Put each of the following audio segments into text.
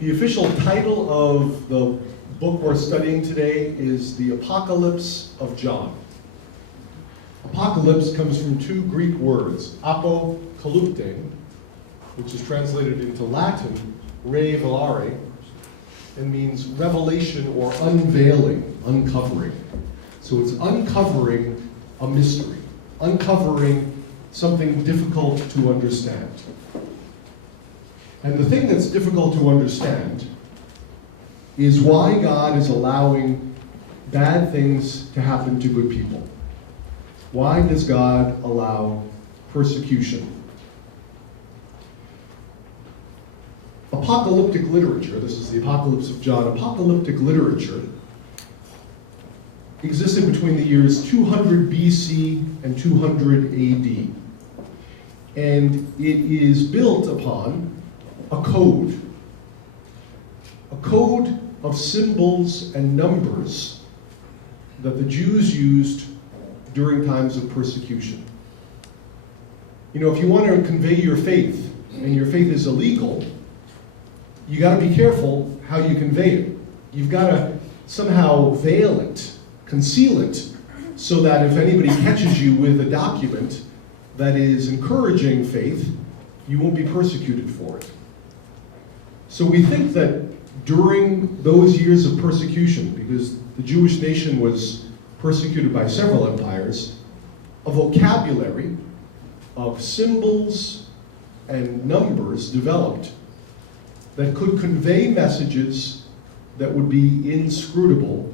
The official title of the book we're studying today is The Apocalypse of John. Apocalypse comes from two Greek words, apokalypte, which is translated into Latin, revelare, and means revelation or unveiling, uncovering. So it's uncovering a mystery, uncovering something difficult to understand. And the thing that's difficult to understand is why God is allowing bad things to happen to good people. Why does God allow persecution? Apocalyptic literature, this is the Apocalypse of John, apocalyptic literature existed between the years 200 BC and 200 AD. And it is built upon a code of symbols and numbers that the Jews used during times of persecution. You know, if you want to convey your faith, and your faith is illegal, you got to be careful how you convey it. You've got to somehow veil it, conceal it, so that if anybody catches you with a document that is encouraging faith, you won't be persecuted for it. So we think that during those years of persecution, because the Jewish nation was persecuted by several empires, a vocabulary of symbols and numbers developed that could convey messages that would be inscrutable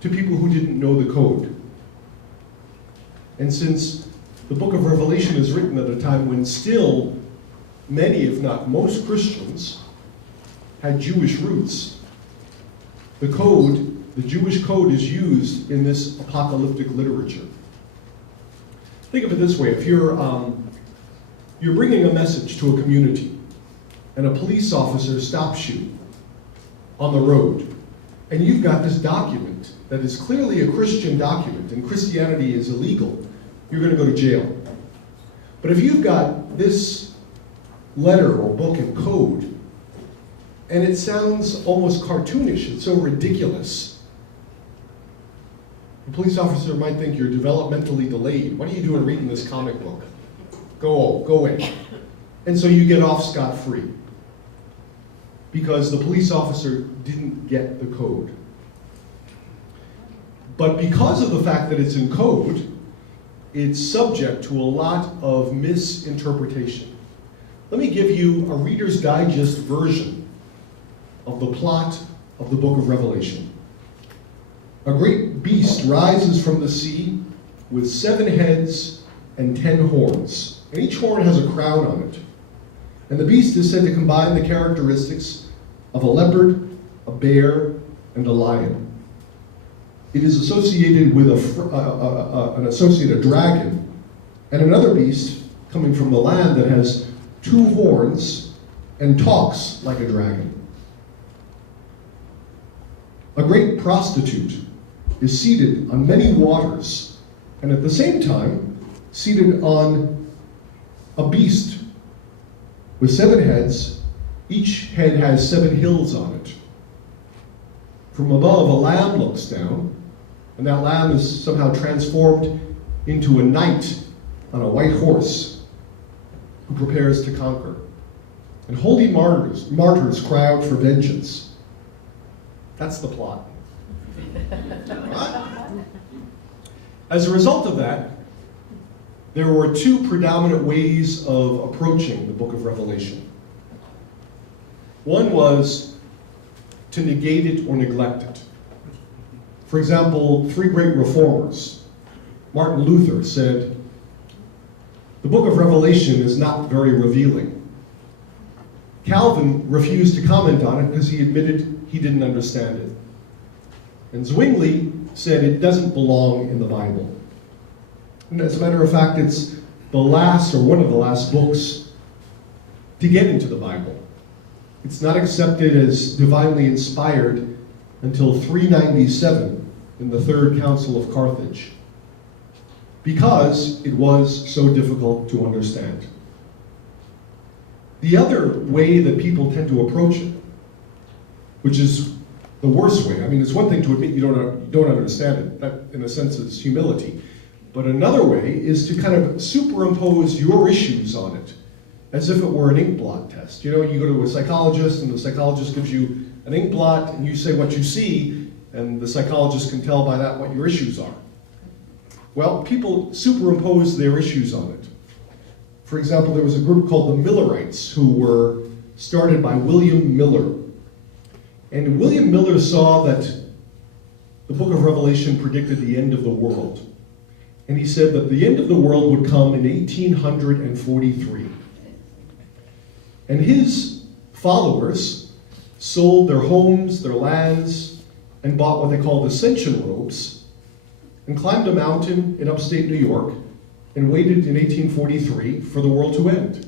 to people who didn't know the code. And since the book of Revelation is written at a time when still many, if not most Christians, had Jewish roots, the Jewish code is used in this apocalyptic literature. Think of it this way: if you're bringing a message to a community, and a police officer stops you on the road, and you've got this document that is clearly a Christian document, and Christianity is illegal, you're going to go to jail. But if you've got this letter or book and code, and it sounds almost cartoonish, it's so ridiculous, the police officer might think you're developmentally delayed. What are you doing reading this comic book? Go away. And so you get off scot-free, because the police officer didn't get the code. But because of the fact that it's in code, it's subject to a lot of misinterpretation. Let me give you a Reader's Digest version of the plot of the book of Revelation. A great beast rises from the sea with 7 heads and 10 horns, and each horn has a crown on it. And the beast is said to combine the characteristics of a leopard, a bear, and a lion. It is associated with a dragon, and another beast coming from the land that has 2 horns and talks like a dragon. A great prostitute is seated on many waters, and at the same time seated on a beast with 7 heads. Each head has 7 hills on it. From above, a lamb looks down, and that lamb is somehow transformed into a knight on a white horse who prepares to conquer. And holy martyrs cry out for vengeance. That's the plot. As a result of that, there were 2 predominant ways of approaching the book of Revelation. One was to negate it or neglect it. For example, 3 great reformers. Martin Luther said, "The book of Revelation is not very revealing." Calvin refused to comment on it because he admitted he didn't understand it. And Zwingli said it doesn't belong in the Bible. And as a matter of fact, it's the last, or one of the last books to get into the Bible. It's not accepted as divinely inspired until 397 in the Third Council of Carthage, because it was so difficult to understand. The other way that people tend to approach it which is the worst way. I mean, it's one thing to admit you don't understand it. That, in a sense, is humility. But another way is to kind of superimpose your issues on it, as if it were an ink blot test. You know, you go to a psychologist, and the psychologist gives you an ink blot, and you say what you see, and the psychologist can tell by that what your issues are. Well, people superimpose their issues on it. For example, there was a group called the Millerites, who were started by William Miller. And William Miller saw that the book of Revelation predicted the end of the world. And he said that the end of the world would come in 1843. And his followers sold their homes, their lands, and bought what they called ascension robes, and climbed a mountain in upstate New York, and waited in 1843 for the world to end.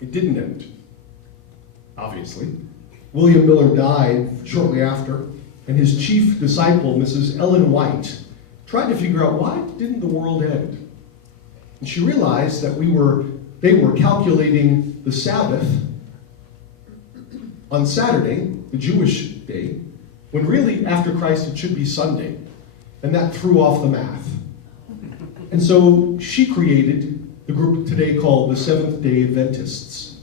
It didn't end, obviously. William Miller died shortly after, and his chief disciple, Mrs. Ellen White, tried to figure out why didn't the world end. And she realized that they were calculating the Sabbath on Saturday, the Jewish day, when really after Christ it should be Sunday, and that threw off the math. And so she created the group today called the Seventh-day Adventists,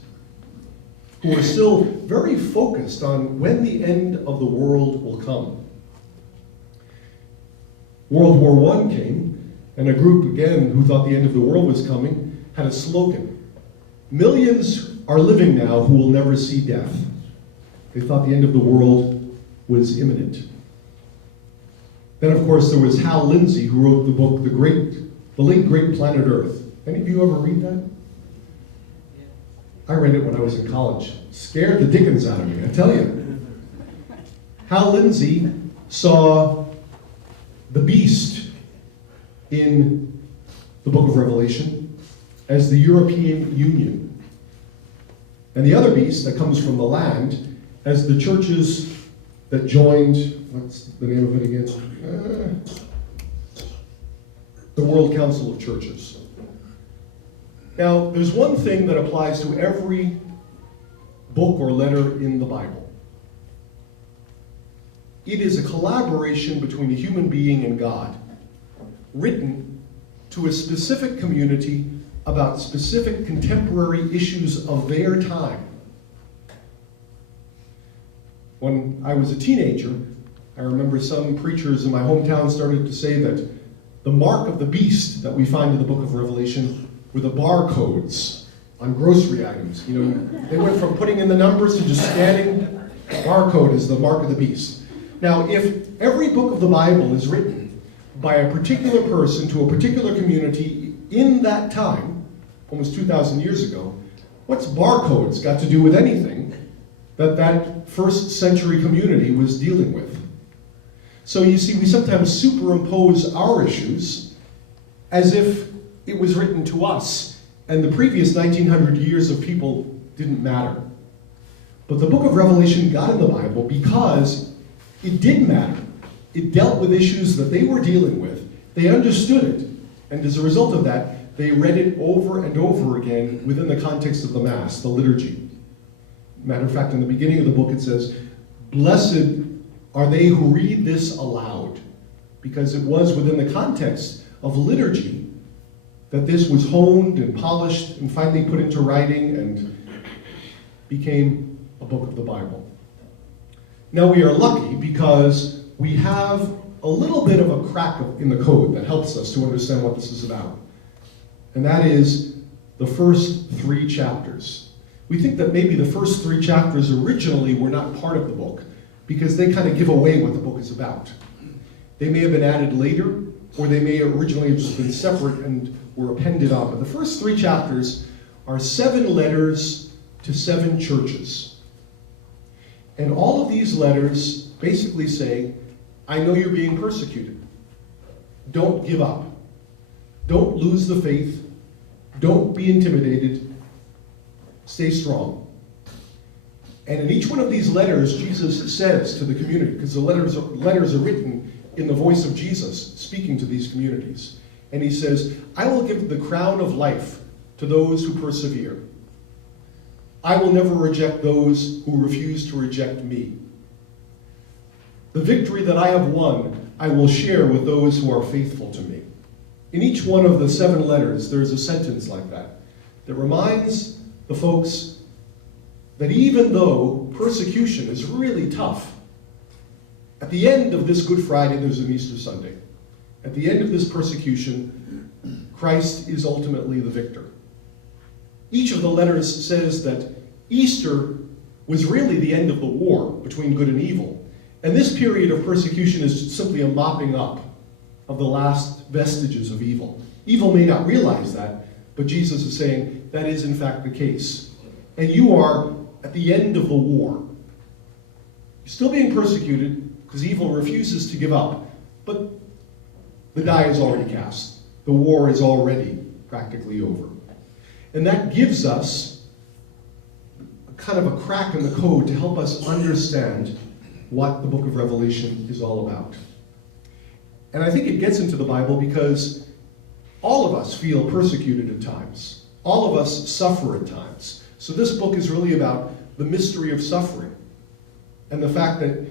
who are still very focused on when the end of the world will come. World War I came, and a group, again, who thought the end of the world was coming, had a slogan. Millions are living now who will never see death. They thought the end of the world was imminent. Then, of course, there was Hal Lindsey, who wrote the book, The Late Great Planet Earth. Any of you ever read that? I read it when I was in college. Scared the dickens out of me, I tell you. Hal Lindsey saw the beast in the book of Revelation as the European Union, and the other beast that comes from the land as the churches that joined, what's the name of it again? The World Council of Churches. Now, there's one thing that applies to every book or letter in the Bible. It is a collaboration between a human being and God, written to a specific community about specific contemporary issues of their time. When I was a teenager, I remember some preachers in my hometown started to say that the mark of the beast that we find in the book of Revelation were the barcodes on grocery items. You know, they went from putting in the numbers to just scanning. Barcode is the mark of the beast. Now, if every book of the Bible is written by a particular person to a particular community in that time, almost 2,000 years ago, what's barcodes got to do with anything that first century community was dealing with? So you see, we sometimes superimpose our issues as if it was written to us, and the previous 1900 years of people didn't matter. But the book of Revelation got in the Bible because it did matter. It dealt with issues that they were dealing with. They understood it, and as a result of that, they read it over and over again within the context of the Mass, the liturgy. Matter of fact, in the beginning of the book it says, "Blessed are they who read this aloud," because it was within the context of liturgy that this was honed and polished and finally put into writing and became a book of the Bible. Now we are lucky because we have a little bit of a crack in the code that helps us to understand what this is about. And that is the first 3 chapters. We think that maybe the first 3 chapters originally were not part of the book because they kind of give away what the book is about. They may have been added later, or they may originally have just been separate and were appended on. But the first 3 chapters are 7 letters to 7 churches. And all of these letters basically say, I know you're being persecuted. Don't give up. Don't lose the faith. Don't be intimidated. Stay strong. And in each one of these letters, Jesus says to the community, because the letters are written in the voice of Jesus speaking to these communities. And he says, I will give the crown of life to those who persevere. I will never reject those who refuse to reject me. The victory that I have won, I will share with those who are faithful to me. In each one of the 7 letters, there's a sentence like that reminds the folks that even though persecution is really tough, at the end of this Good Friday, there's an Easter Sunday. At the end of this persecution, Christ is ultimately the victor. Each of the letters says that Easter was really the end of the war between good and evil. And this period of persecution is simply a mopping up of the last vestiges of evil. Evil may not realize that, but Jesus is saying that is in fact the case. And you are at the end of the war. You're still being persecuted because evil refuses to give up, but the die is already cast. The war is already practically over. And that gives us kind of a crack in the code to help us understand what the book of Revelation is all about. And I think it gets into the Bible because all of us feel persecuted at times. All of us suffer at times. So this book is really about the mystery of suffering and the fact that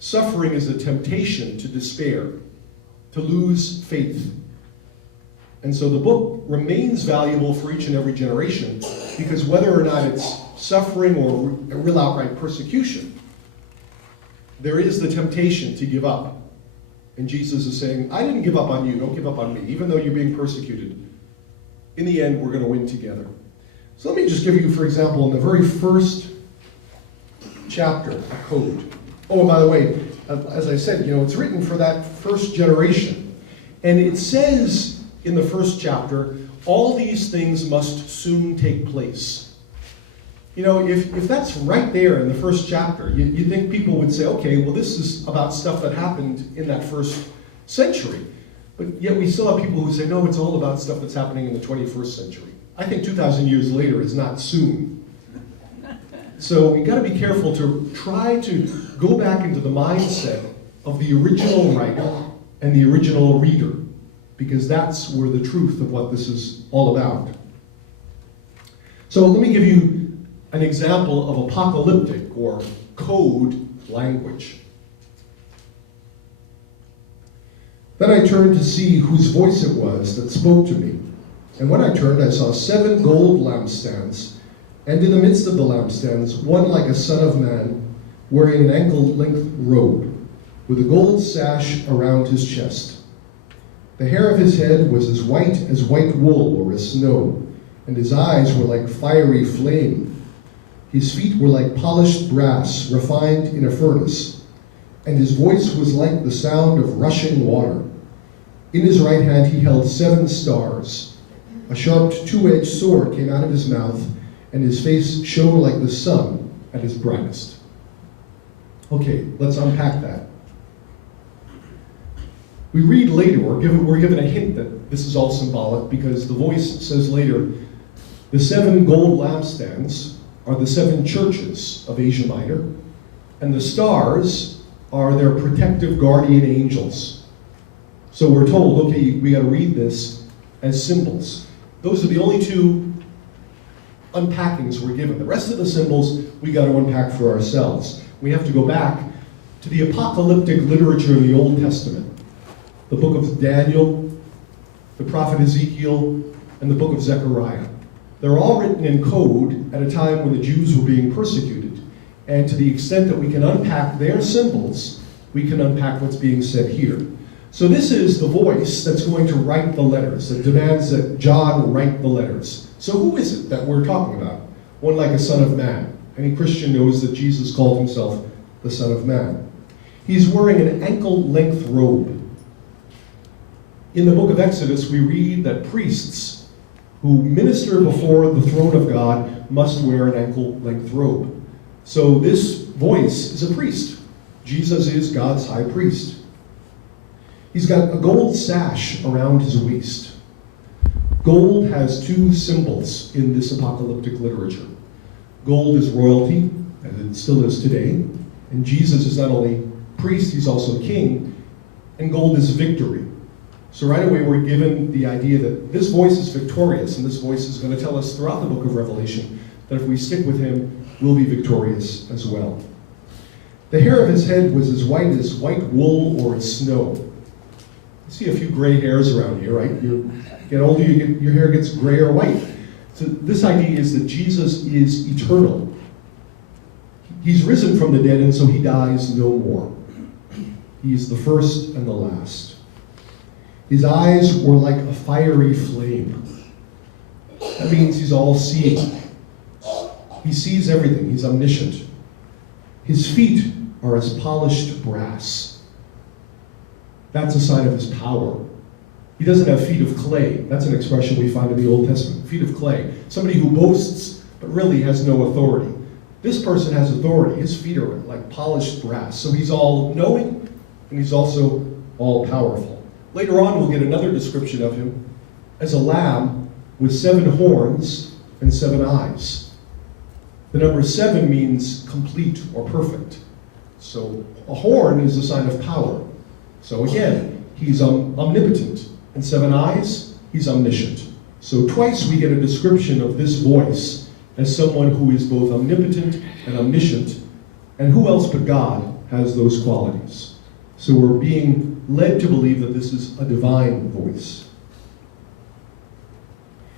suffering is a temptation to despair, to lose faith. And so the book remains valuable for each and every generation because whether or not it's suffering or a real outright persecution, there is the temptation to give up. And Jesus is saying, I didn't give up on you, don't give up on me, even though you're being persecuted. In the end, we're going to win together. So let me just give you, for example, in the very first chapter, a code. Oh, and by the way, as I said, it's written for that first generation. And it says in the first chapter, all these things must soon take place. If that's right there in the first chapter, you think people would say, okay, well, this is about stuff that happened in that first century. But yet we still have people who say, no, it's all about stuff that's happening in the 21st century. I think 2,000 years later is not soon. So we got to be careful to try to go back into the mindset of the original writer and the original reader, because that's where the truth of what this is all about. So let me give you an example of apocalyptic or code language. Then I turned to see whose voice it was that spoke to me. And when I turned, I saw 7 gold lampstands, and in the midst of the lampstands, one like a son of man, wearing an ankle-length robe, with a gold sash around his chest. The hair of his head was as white wool or as snow, and his eyes were like fiery flame. His feet were like polished brass refined in a furnace, and his voice was like the sound of rushing water. In his right hand he held 7 stars. A sharp 2-edged sword came out of his mouth, and his face shone like the sun at his brightest. Okay, let's unpack that. We read later, we're given a hint that this is all symbolic because the voice says later, the 7 gold lampstands are the 7 churches of Asia Minor, and the stars are their protective guardian angels. So we're told, okay, we got to read this as symbols. Those are the only 2 unpackings we're given. The rest of the symbols we got to unpack for ourselves. We have to go back to the apocalyptic literature of the Old Testament, the book of Daniel, the prophet Ezekiel, and the book of Zechariah. They're all written in code at a time when the Jews were being persecuted. And to the extent that we can unpack their symbols, we can unpack what's being said here. So this is the voice that's going to write the letters, that demands that John write the letters. So who is it that we're talking about? One like a son of man. Any Christian knows that Jesus called himself the Son of Man. He's wearing an ankle-length robe. In the book of Exodus, we read that priests who minister before the throne of God must wear an ankle-length robe. So this voice is a priest. Jesus is God's high priest. He's got a gold sash around his waist. Gold has 2 symbols in this apocalyptic literature. Gold is royalty, as it still is today, and Jesus is not only priest, he's also king, and gold is victory. So right away we're given the idea that this voice is victorious, and this voice is going to tell us throughout the book of Revelation that if we stick with him, we'll be victorious as well. The hair of his head was as white wool or as snow. You see a few gray hairs around here, right? You get older, your hair gets gray or white. So this idea is that Jesus is eternal. He's risen from the dead, and so he dies no more. He is the first and the last. His eyes were like a fiery flame. That means he's all-seeing. He sees everything. He's omniscient. His feet are as polished brass. That's a sign of his power. He doesn't have feet of clay. That's an expression we find in the Old Testament. Feet of clay. Somebody who boasts, but really has no authority. This person has authority. His feet are like polished brass. So he's all-knowing, and he's also all-powerful. Later on, we'll get another description of him as a lamb with 7 horns and 7 eyes. The number 7 means complete or perfect. So a horn is a sign of power. So again, he's omnipotent. And 7 eyes, he's omniscient. So twice we get a description of this voice as someone who is both omnipotent and omniscient. And who else but God has those qualities? So we're being led to believe that this is a divine voice.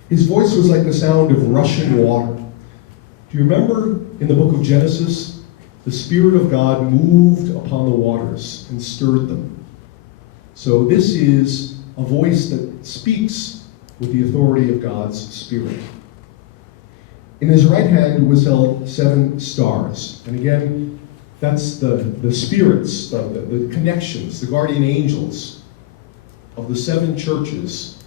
His voice was like the sound of rushing water. Do you remember in the book of Genesis, the Spirit of God moved upon the waters and stirred them? So this is a voice that speaks with the authority of God's Spirit. In his right hand was held 7 stars. And again, that's the spirits, the connections, the guardian angels of the 7 churches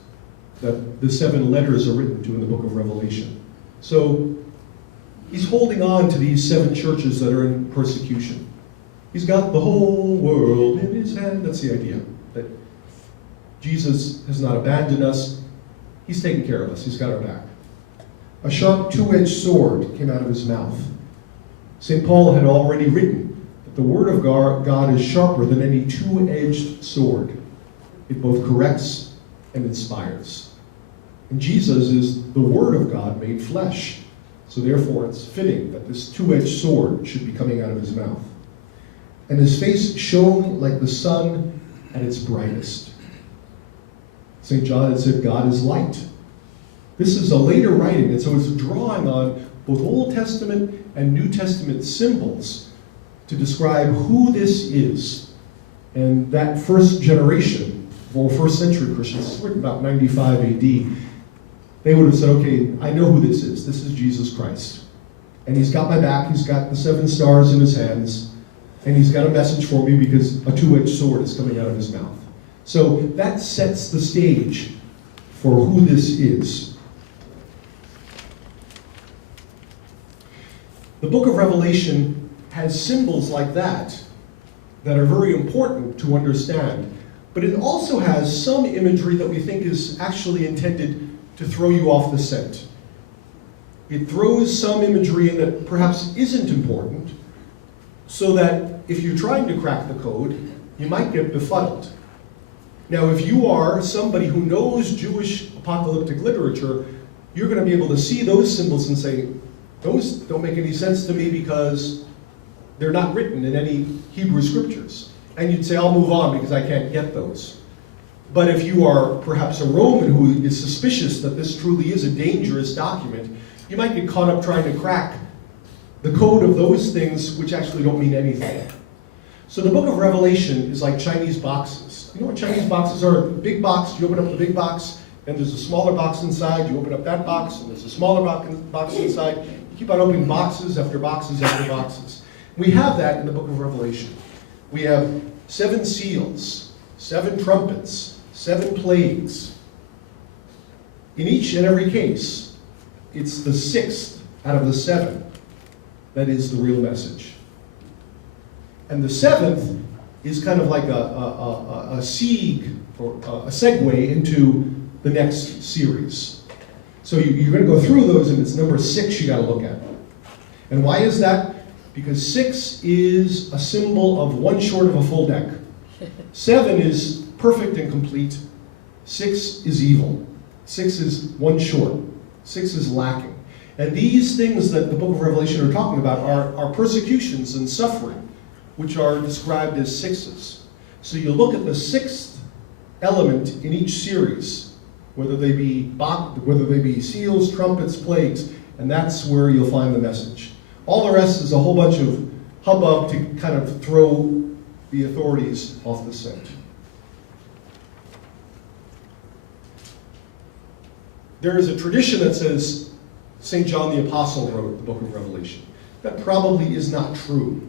that the 7 letters are written to in the book of Revelation. So he's holding on to these 7 churches that are in persecution. He's got the whole world in his hand. That's the idea, that Jesus has not abandoned us. He's taking care of us. He's got our back. A sharp 2-edged sword came out of his mouth. St. Paul had already written that the word of God is sharper than any 2-edged sword. It both corrects and inspires. And Jesus is the word of God made flesh. So therefore it's fitting that this 2-edged sword should be coming out of his mouth. And his face shone like the sun at its brightest. St. John had said, God is light. This is a later writing, and so it's drawing on both Old Testament and New Testament symbols to describe who this is. And that first generation, or first century Christians, written about 95 AD, they would have said, okay, I know who this is. This is Jesus Christ. And he's got my back, he's got the 7 stars in his hands, and he's got a message for me because a 2-edged sword is coming out of his mouth. So that sets the stage for who this is. The book of Revelation has symbols like that are very important to understand, but it also has some imagery that we think is actually intended to throw you off the scent. It throws some imagery in that perhaps isn't important, so that if you're trying to crack the code, you might get befuddled. Now, if you are somebody who knows Jewish apocalyptic literature, you're going to be able to see those symbols and say, those don't make any sense to me because they're not written in any Hebrew scriptures. And you'd say, I'll move on because I can't get those. But if you are perhaps a Roman who is suspicious that this truly is a dangerous document, you might get caught up trying to crack the code of those things which actually don't mean anything. So the book of Revelation is like Chinese boxes. You know what Chinese boxes are? The big box, you open up the big box, and there's a smaller box inside. You open up that box, and there's a smaller box inside. You keep on opening boxes after boxes after boxes. We have that in the book of Revelation. We have 7 seals, 7 trumpets, 7 plagues. In each and every case, it's the 6th out of the 7 that is the real message. And the 7th is kind of like a segue, or a segue into the next series. So you're going to go through those, and it's number 6 you got to look at. And why is that? Because 6 is a symbol of 1 short of a full deck. 7 is perfect and complete. 6 is evil. 6 is 1 short. 6 is lacking. And these things that the book of Revelation are talking about are persecutions and suffering, which are described as sixes. So you look at the sixth element in each series, whether they be seals, trumpets, plagues, and that's where you'll find the message. All the rest is a whole bunch of hubbub to kind of throw the authorities off the scent. There is a tradition that says St. John the Apostle wrote the book of Revelation. That probably is not true.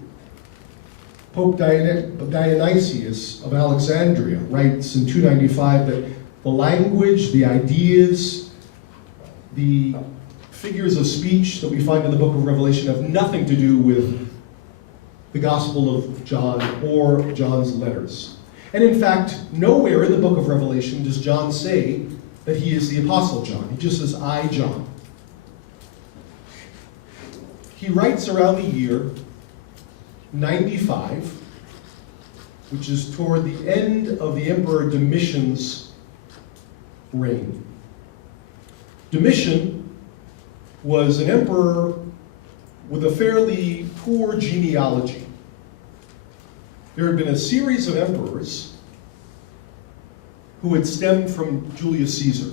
Pope Dionysius of Alexandria writes in 295 that the language, the ideas, the figures of speech that we find in the book of Revelation have nothing to do with the Gospel of John or John's letters. And in fact, nowhere in the book of Revelation does John say that he is the Apostle John. He just says, I, John. He writes around the year 95, which is toward the end of the Emperor Domitian's reign. Domitian was an emperor with a fairly poor genealogy. There had been a series of emperors who had stemmed from Julius Caesar,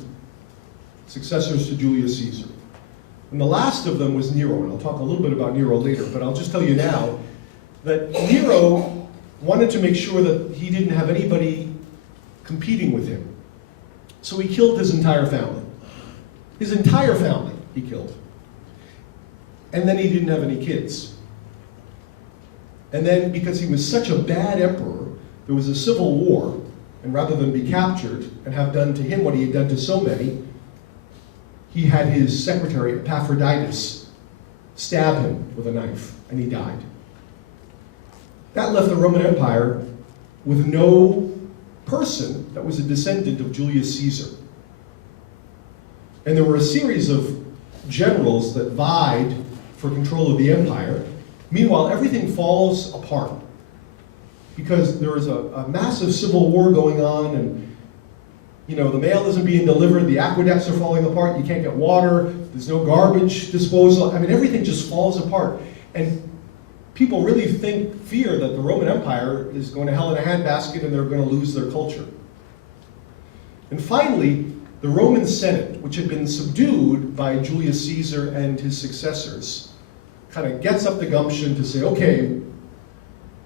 successors to Julius Caesar. And the last of them was Nero, and I'll talk a little bit about Nero later, but I'll just tell you now that Nero wanted to make sure that he didn't have anybody competing with him. So he killed his entire family. His entire family he killed. And then he didn't have any kids. And then, because he was such a bad emperor, there was a civil war, and rather than be captured and have done to him what he had done to so many, he had his secretary, Epaphroditus, stab him with a knife, and he died. That left the Roman Empire with no person that was a descendant of Julius Caesar. And there were a series of generals that vied for control of the empire. Meanwhile, everything falls apart because there is a massive civil war going on, and the mail isn't being delivered, the aqueducts are falling apart, you can't get water, there's no garbage disposal. I mean, everything just falls apart. And people really fear that the Roman Empire is going to hell in a handbasket and they're going to lose their culture. And finally, the Roman Senate, which had been subdued by Julius Caesar and his successors, kind of gets up the gumption to say, okay,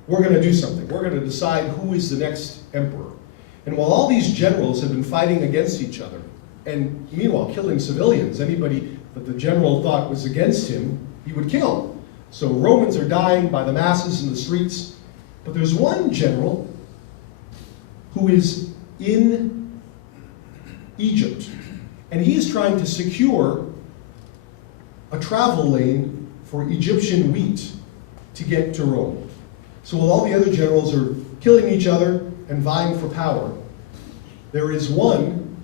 we're going to do something. We're going to decide who is the next emperor. And while all these generals had been fighting against each other, and meanwhile killing civilians, anybody that the general thought was against him, he would kill. So Romans are dying by the masses in the streets. But there's one general who is in Egypt, and he's trying to secure a travel lane for Egyptian wheat to get to Rome. So while all the other generals are killing each other and vying for power, there is one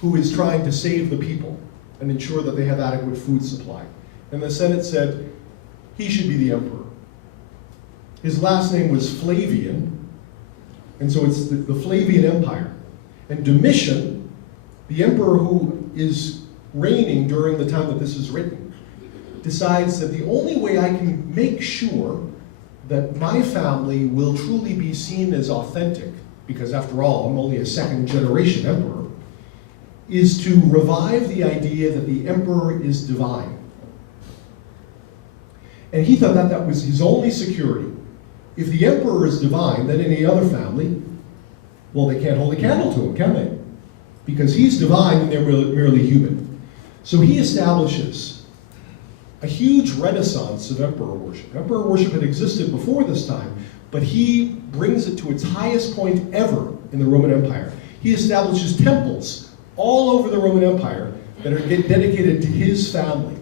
who is trying to save the people and ensure that they have adequate food supply. And the Senate said he should be the emperor. His last name was Flavian, and so it's the Flavian Empire. And Domitian, the emperor who is reigning during the time that this is written, decides that the only way I can make sure that my family will truly be seen as authentic, because after all, I'm only a second-generation emperor, is to revive the idea that the emperor is divine. And he thought that that was his only security. If the emperor is divine, then any other family, well, they can't hold a candle to him, can they? Because he's divine and they're merely human. So he establishes a huge renaissance of emperor worship. Emperor worship had existed before this time, but he brings it to its highest point ever in the Roman Empire. He establishes temples all over the Roman Empire that are dedicated to his family.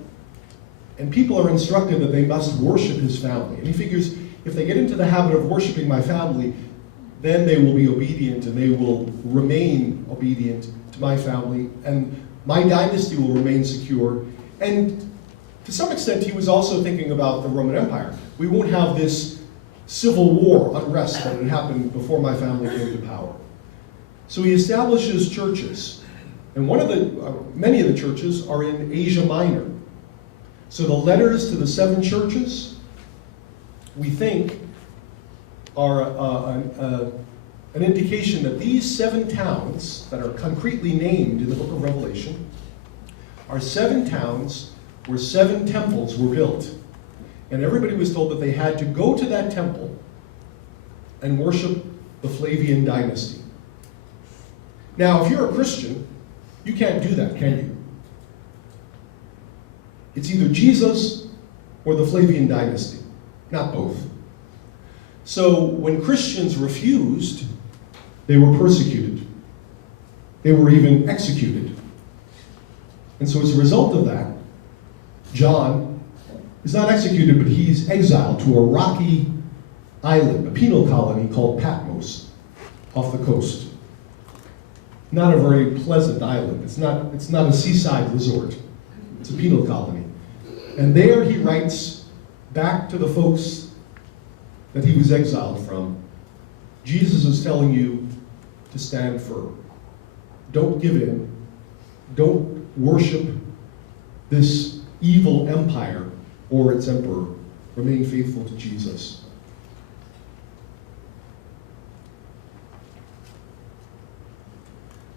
And people are instructed that they must worship his family. And he figures, if they get into the habit of worshiping my family, then they will be obedient and they will remain obedient to my family, and my dynasty will remain secure. And to some extent, he was also thinking about the Roman Empire. We won't have this civil war unrest that had happened before my family came to power. So he establishes churches. And many of the churches are in Asia Minor. So the letters to the 7 churches, we think, are an indication that these 7 towns that are concretely named in the book of Revelation are 7 towns where 7 temples were built. And everybody was told that they had to go to that temple and worship the Flavian dynasty. Now, if you're a Christian, you can't do that, can you? It's either Jesus or the Flavian dynasty, not both. So when Christians refused, they were persecuted. They were even executed. And so as a result of that, John is not executed, but he's exiled to a rocky island, a penal colony called Patmos, off the coast. Not a very pleasant island. It's not a seaside resort. It's a penal colony. And there he writes back to the folks that he was exiled from, Jesus is telling you to stand firm. Don't give in. Don't worship this evil empire or its emperor. Remain faithful to Jesus.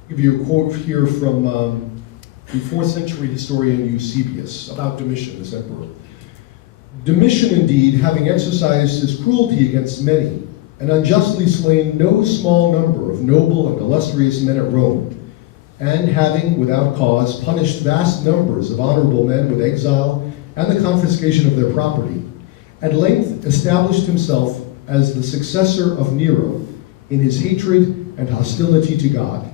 I'll give you a quote here from the 4th century historian Eusebius about Domitian, this emperor. Domitian, indeed, having exercised his cruelty against many, and unjustly slain no small number of noble and illustrious men at Rome, and having, without cause, punished vast numbers of honorable men with exile and the confiscation of their property, at length established himself as the successor of Nero in his hatred and hostility to God.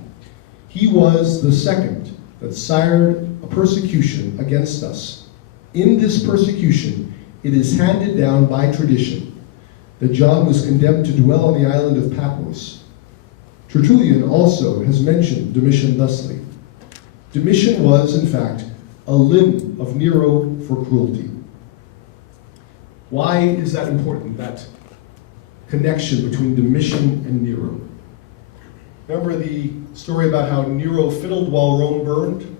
He was the second that sired a persecution against us. In this persecution, it is handed down by tradition that John was condemned to dwell on the island of Patmos. Tertullian also has mentioned Domitian thusly. Domitian was, in fact, a limb of Nero for cruelty. Why is that important, that connection between Domitian and Nero? Remember the story about how Nero fiddled while Rome burned?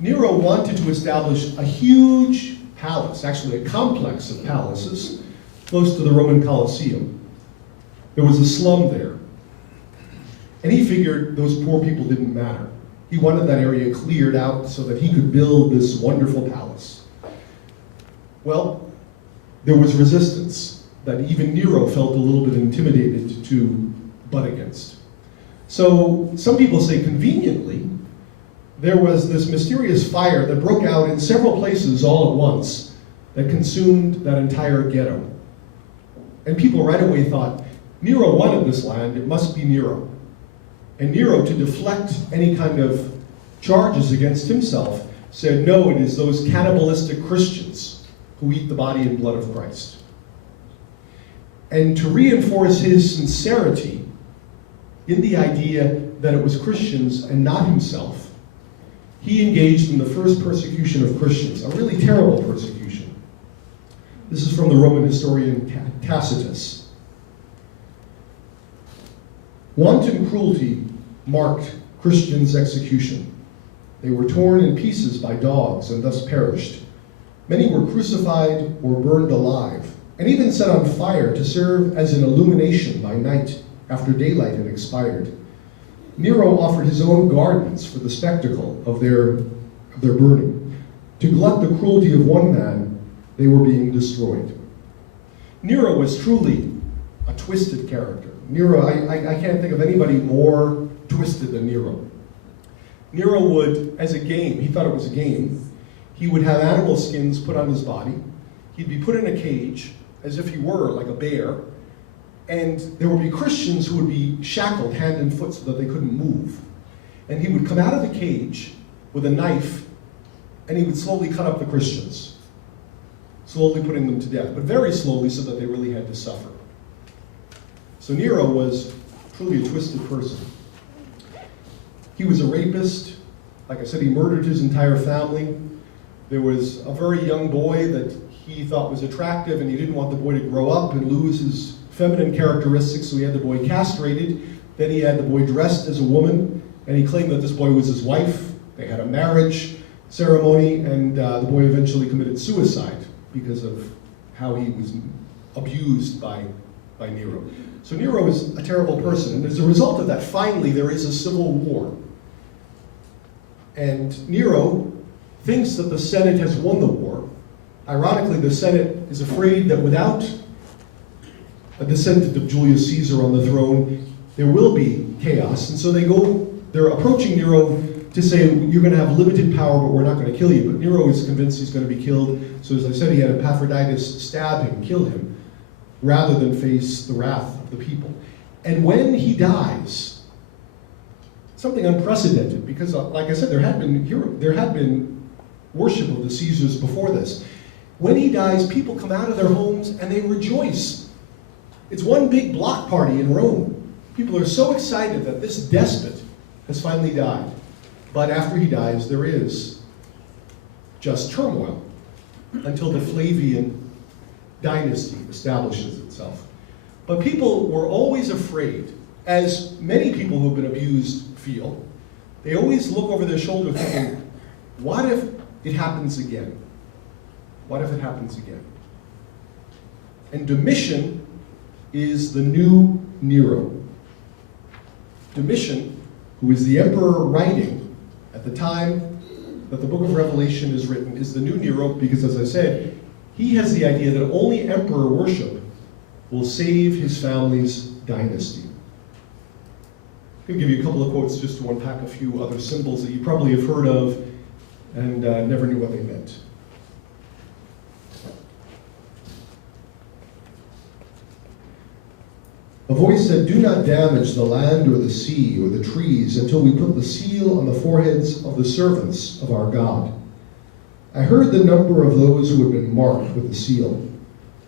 Nero wanted to establish a huge palace, actually a complex of palaces, close to the Roman Colosseum. There was a slum there. And he figured those poor people didn't matter. He wanted that area cleared out so that he could build this wonderful palace. Well, there was resistance that even Nero felt a little bit intimidated to butt against. So some people say conveniently, there was this mysterious fire that broke out in several places all at once that consumed that entire ghetto. And people right away thought, Nero wanted this land, it must be Nero. And Nero, to deflect any kind of charges against himself, said, no, it is those cannibalistic Christians who eat the body and blood of Christ. And to reinforce his sincerity in the idea that it was Christians and not himself, he engaged in the first persecution of Christians, a really terrible persecution. This is from the Roman historian Tacitus. Wanton cruelty marked Christians' execution. They were torn in pieces by dogs and thus perished. Many were crucified or burned alive, and even set on fire to serve as an illumination by night after daylight had expired. Nero offered his own gardens for the spectacle of their burning. To glut the cruelty of one man, they were being destroyed. Nero was truly a twisted character. Nero, I can't think of anybody more twisted than Nero. Nero would, as a game, he thought it was a game, he would have animal skins put on his body. He'd be put in a cage, as if he were like a bear, and there would be Christians who would be shackled hand and foot so that they couldn't move. And he would come out of the cage with a knife, and he would slowly cut up the Christians, slowly putting them to death, but very slowly so that they really had to suffer. So Nero was truly a twisted person. He was a rapist. Like I said, he murdered his entire family. There was a very young boy that he thought was attractive, and he didn't want the boy to grow up and lose his feminine characteristics, so he had the boy castrated. Then he had the boy dressed as a woman, and he claimed that this boy was his wife. They had a marriage. ceremony, and the boy eventually committed suicide because of how he was abused by Nero. So Nero is a terrible person, and as a result of that, finally there is a civil war. And Nero thinks that the Senate has won the war. Ironically, the Senate is afraid that without a descendant of Julius Caesar on the throne, there will be chaos, and so they're approaching Nero to say, you're going to have limited power, but we're not going to kill you. But Nero is convinced he's going to be killed, so as I said, he had Epaphroditus stab him, kill him, rather than face the wrath of the people. And when he dies, something unprecedented, because like I said, there had been worship of the Caesars before this. When he dies, people come out of their homes and they rejoice. It's one big block party in Rome. People are so excited that this despot has finally died. But after he dies, there is just turmoil until the Flavian dynasty establishes itself. But people were always afraid, as many people who have been abused feel. They always look over their shoulder thinking, what if it happens again? What if it happens again? And Domitian is the new Nero. Domitian, who is the emperor writing at the time that the book of Revelation is written, is the new Nero because, as I said, he has the idea that only emperor worship will save his family's dynasty. I'm going to give you a couple of quotes just to unpack a few other symbols that you probably have heard of and never knew what they meant. A voice said, "Do not damage the land or the sea or the trees until we put the seal on the foreheads of the servants of our God." I heard the number of those who had been marked with the seal.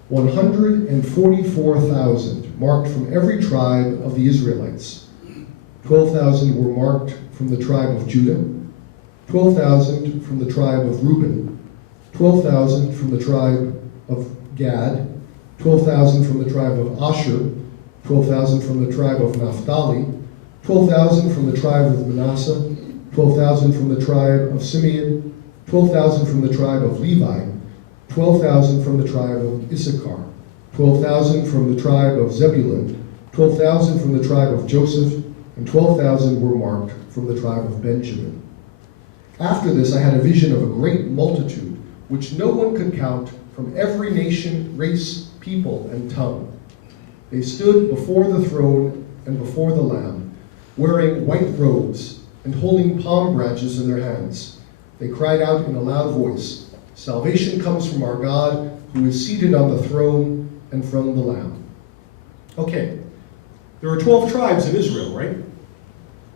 144,000 marked from every tribe of the Israelites. 12,000 were marked from the tribe of Judah, 12,000 from the tribe of Reuben, 12,000 from the tribe of Gad, 12,000 from the tribe of Asher, 12,000 from the tribe of Naphtali, 12,000 from the tribe of Manasseh, 12,000 from the tribe of Simeon, 12,000 from the tribe of Levi, 12,000 from the tribe of Issachar, 12,000 from the tribe of Zebulun, 12,000 from the tribe of Joseph, and 12,000 were marked from the tribe of Benjamin. After this I had a vision of a great multitude, which no one could count, from every nation, race, people, and tongue. They stood before the throne and before the Lamb, wearing white robes and holding palm branches in their hands. They cried out in a loud voice, "Salvation comes from our God, who is seated on the throne, and from the Lamb." Okay, there are 12 tribes in Israel, right?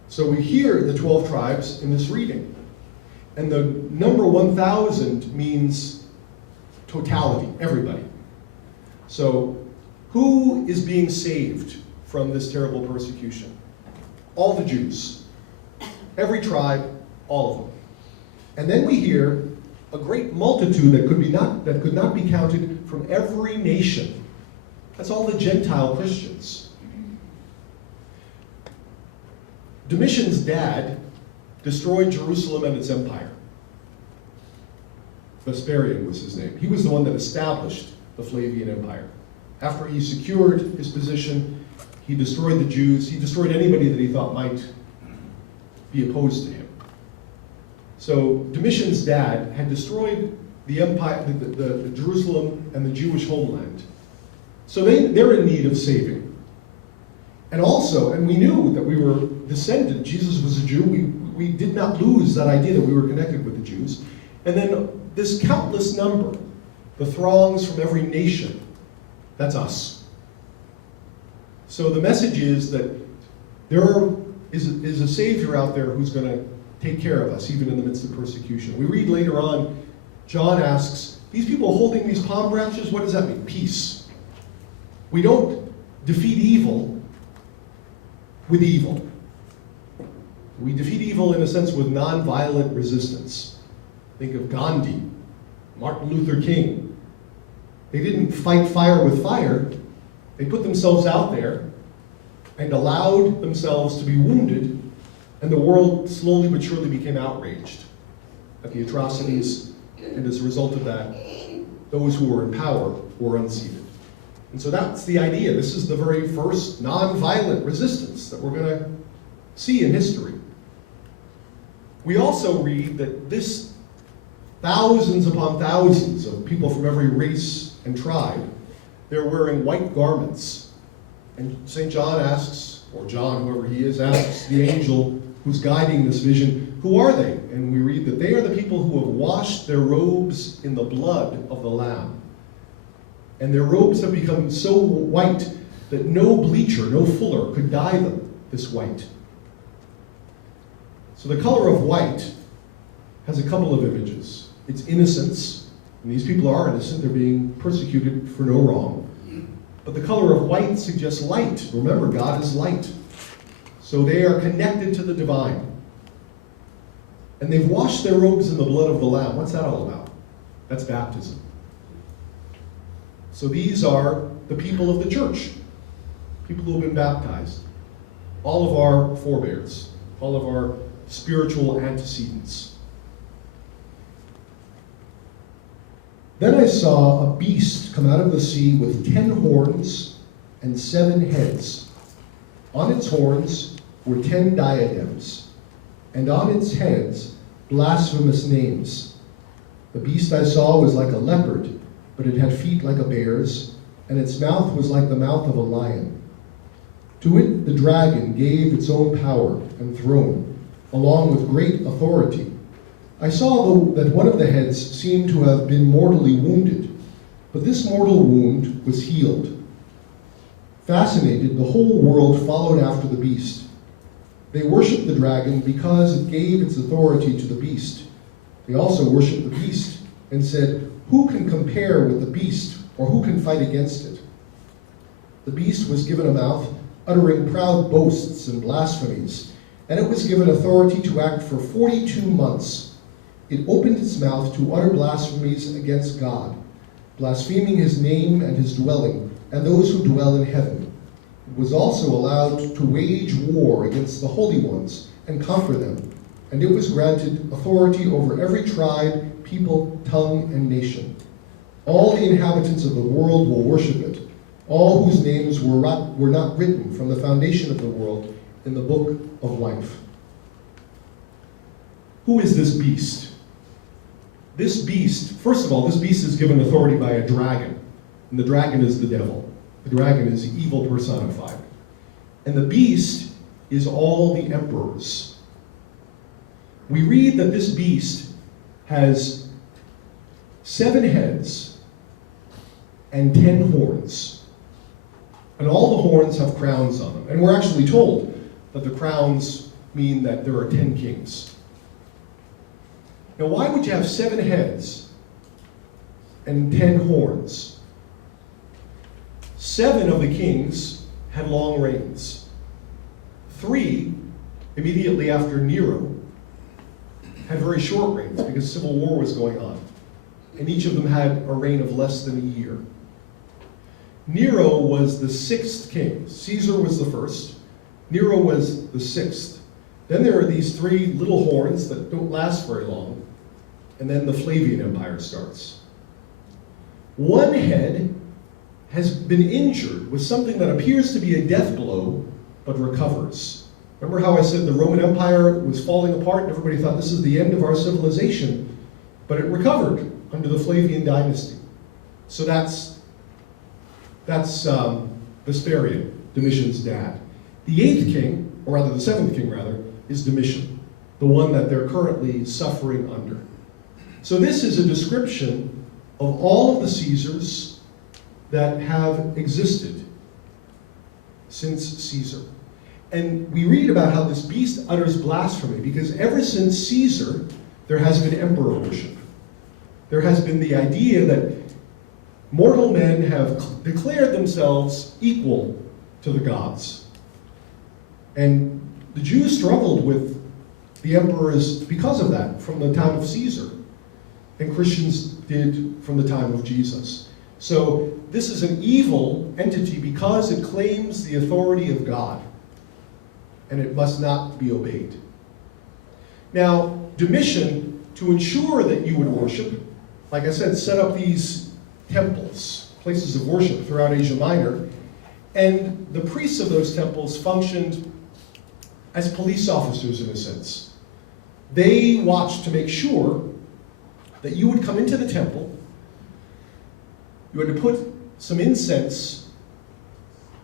So we hear the 12 tribes in this reading. And the number 1,000 means totality, everybody. So who is being saved from this terrible persecution? All the Jews. Every tribe, all of them. And then we hear a great multitude that could not be counted from every nation. That's all the Gentile Christians. Domitian's dad destroyed Jerusalem and its empire. Vespasian was his name. He was the one that established the Flavian Empire. After he secured his position, he destroyed the Jews. He destroyed anybody that he thought might be opposed to him. So Domitian's dad had destroyed the empire, the Jerusalem and the Jewish homeland. So they're in need of saving. And also, and we knew that we were descended, Jesus was a Jew. We did not lose that idea that we were connected with the Jews. And then this countless number, the throngs from every nation, that's us. So the message is that there is a Savior out there who's going to take care of us, even in the midst of persecution. We read later on, John asks, these people holding these palm branches, what does that mean? Peace. We don't defeat evil with evil. We defeat evil in a sense with nonviolent resistance. Think of Gandhi, Martin Luther King. They didn't fight fire with fire. They put themselves out there and allowed themselves to be wounded, and the world slowly but surely became outraged. at the atrocities, and as a result of that, those who were in power were unseated. And so that's the idea. This is the very first non-violent resistance that we're going to see in history. We also read that this thousands upon thousands of people from every race and tribe, they're wearing white garments. And St. John asks, or John, whoever he is, asks the angel who's guiding this vision, who are they? And we read that they are the people who have washed their robes in the blood of the Lamb. And their robes have become so white that no bleacher, no fuller could dye them this white. So the color of white has a couple of images. It's innocence, and these people are innocent, they're being persecuted for no wrong. But the color of white suggests light. Remember, God is light. So they are connected to the divine. And they've washed their robes in the blood of the Lamb. What's that all about? That's baptism. So these are the people of the church, people who have been baptized. All of our forebears, all of our spiritual antecedents. Then I saw a beast come out of the sea with 10 horns and 7 heads. On its horns were 10 diadems, and on its heads blasphemous names. The beast I saw was like a leopard, but it had feet like a bear's, and its mouth was like the mouth of a lion. To it the dragon gave its own power and throne, along with great authority. I saw that one of the heads seemed to have been mortally wounded, but this mortal wound was healed. Fascinated, the whole world followed after the beast. They worshipped the dragon because it gave its authority to the beast. They also worshipped the beast and said, "Who can compare with the beast, or who can fight against it?" The beast was given a mouth, uttering proud boasts and blasphemies, and it was given authority to act for 42 months. It opened its mouth to utter blasphemies against God, blaspheming his name and his dwelling, and those who dwell in heaven. It was also allowed to wage war against the holy ones and conquer them, and it was granted authority over every tribe, people, tongue, and nation. All the inhabitants of the world will worship it, all whose names were not written from the foundation of the world in the book of life. Who is this beast? This beast, first of all, this beast is given authority by a dragon, and the dragon is the devil. The dragon is evil personified. And the beast is all the emperors. We read that this beast has 7 heads and 10 horns. And all the horns have crowns on them. And we're actually told that the crowns mean that there are 10 kings. Now, why would you have 7 heads and 10 horns? 7 of the kings had long reigns. 3, immediately after Nero, had very short reigns because civil war was going on. And each of them had a reign of less than a year. Nero was the 6th king. Caesar was the 1st. Nero was the 6th. Then there are these 3 little horns that don't last very long. And then the Flavian Empire starts. One head has been injured with something that appears to be a death blow, but recovers. Remember how I said the Roman Empire was falling apart and everybody thought this is the end of our civilization? But it recovered under the Flavian dynasty. So that's Vespasian, Domitian's dad. The 8th king, or rather the 7th king rather, is Domitian, the one that they're currently suffering under. So this is a description of all of the Caesars that have existed since Caesar. And we read about how this beast utters blasphemy because ever since Caesar, there has been emperor worship. There has been the idea that mortal men have declared themselves equal to the gods. And the Jews struggled with the emperors because of that from the time of Caesar. And Christians did from the time of Jesus. So this is an evil entity because it claims the authority of God, and it must not be obeyed. Now, Domitian to ensure that you would worship, like I said, set up these temples, places of worship throughout Asia Minor, and the priests of those temples functioned as police officers in a sense. They watched to make sure that you would come into the temple, you had to put some incense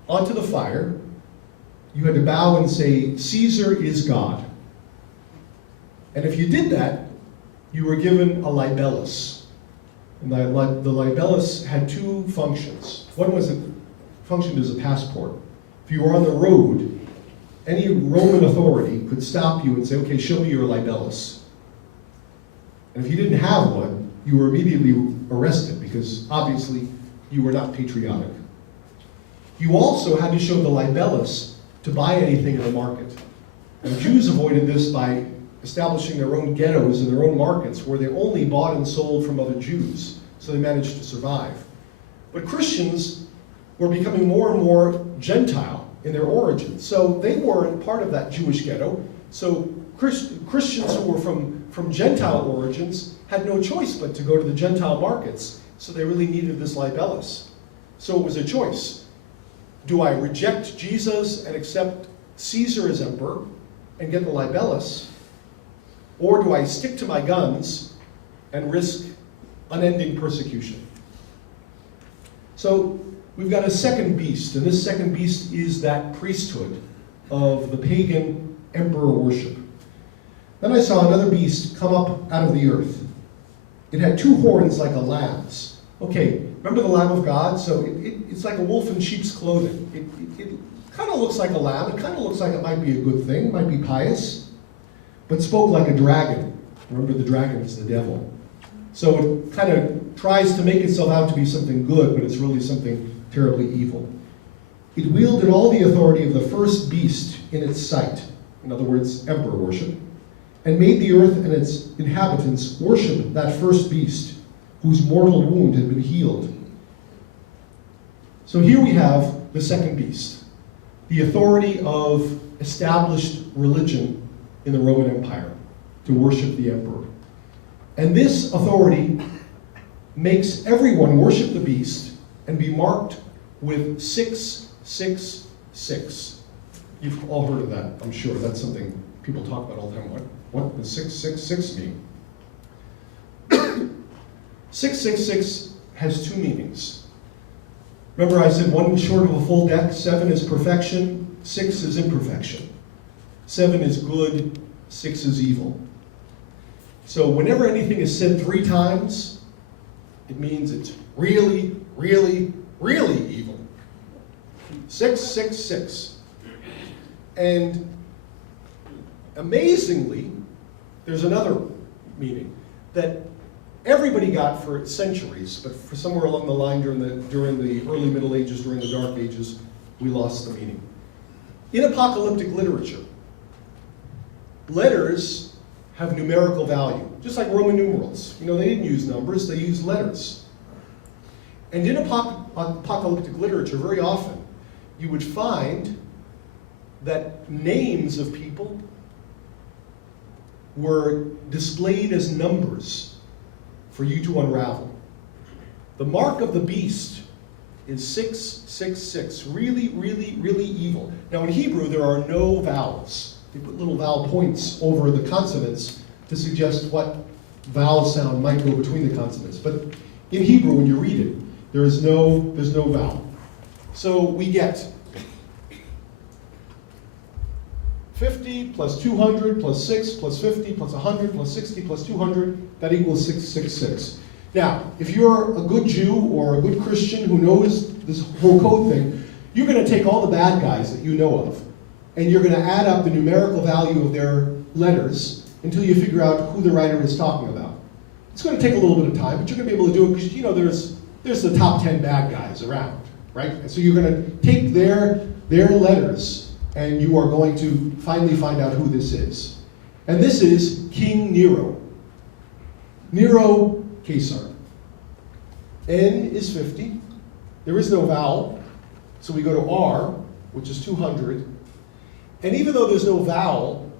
onto the fire, you had to bow and say, "Caesar is God." And if you did that, you were given a libellus. And the libellus had two functions. One was it functioned as a passport. If you were on the road, any Roman authority could stop you and say, "Okay, show me your libellus." And if you didn't have one, you were immediately arrested because obviously you were not patriotic. You also had to show the libellus to buy anything in the market. And Jews avoided this by establishing their own ghettos and their own markets where they only bought and sold from other Jews, so they managed to survive. But Christians were becoming more and more Gentile in their origin, so they weren't part of that Jewish ghetto. So Christians who were from Gentile origins had no choice but to go to the Gentile markets, so they really needed this libellus. So it was a choice. Do I reject Jesus and accept Caesar as emperor and get the libellus? Or do I stick to my guns and risk unending persecution? So we've got a second beast, and this second beast is that priesthood of the pagan emperor worship. Then I saw another beast come up out of the earth. It had two horns like a lamb's. Okay, remember the Lamb of God? So it's like a wolf in sheep's clothing. It kind of looks like a lamb. It kind of looks like it might be a good thing, might be pious, but spoke like a dragon. Remember, the dragon is the devil. So it kind of tries to make itself out to be something good, but it's really something terribly evil. It wielded all the authority of the first beast in its sight, in other words, emperor worship, and made the earth and its inhabitants worship that first beast, whose mortal wound had been healed. So here we have the second beast, the authority of established religion in the Roman Empire, to worship the emperor. And this authority makes everyone worship the beast and be marked with 666. You've all heard of that, I'm sure. That's something people talk about all the time. What does 666 mean? 666 has two meanings. Remember I said one short of a full deck, 7 is perfection, 6 is imperfection. 7 is good, 6 is evil. So whenever anything is said 3 times, it means it's really, really, really evil. 666. And amazingly, there's another meaning that everybody got for centuries, but for somewhere along the line during the early Middle Ages, during the Dark Ages, we lost the meaning. In apocalyptic literature, letters have numerical value, just like Roman numerals. You know, they didn't use numbers, they used letters. And in apocalyptic literature, very often, you would find that names of people were displayed as numbers for you to unravel. The mark of the beast is 666, really, really, really evil. Now in Hebrew, there are no vowels. They put little vowel points over the consonants to suggest what vowel sound might go between the consonants. But in Hebrew, when you read it, there's no vowel. So we get 50 plus 200 plus 6 plus 50 plus 100 plus 60 plus 200, that equals 666. Now, if you're a good Jew or a good Christian who knows this whole code thing, you're going to take all the bad guys that you know of, and you're going to add up the numerical value of their letters until you figure out who the writer is talking about. It's going to take a little bit of time, but you're going to be able to do it because, you know, there's the top 10 bad guys around, right? And so you're going to take their letters, and you are going to finally find out who this is. And this is King Nero. Nero Caesar. N is 50. There is no vowel, so we go to R, which is 200. And even though there's no vowel,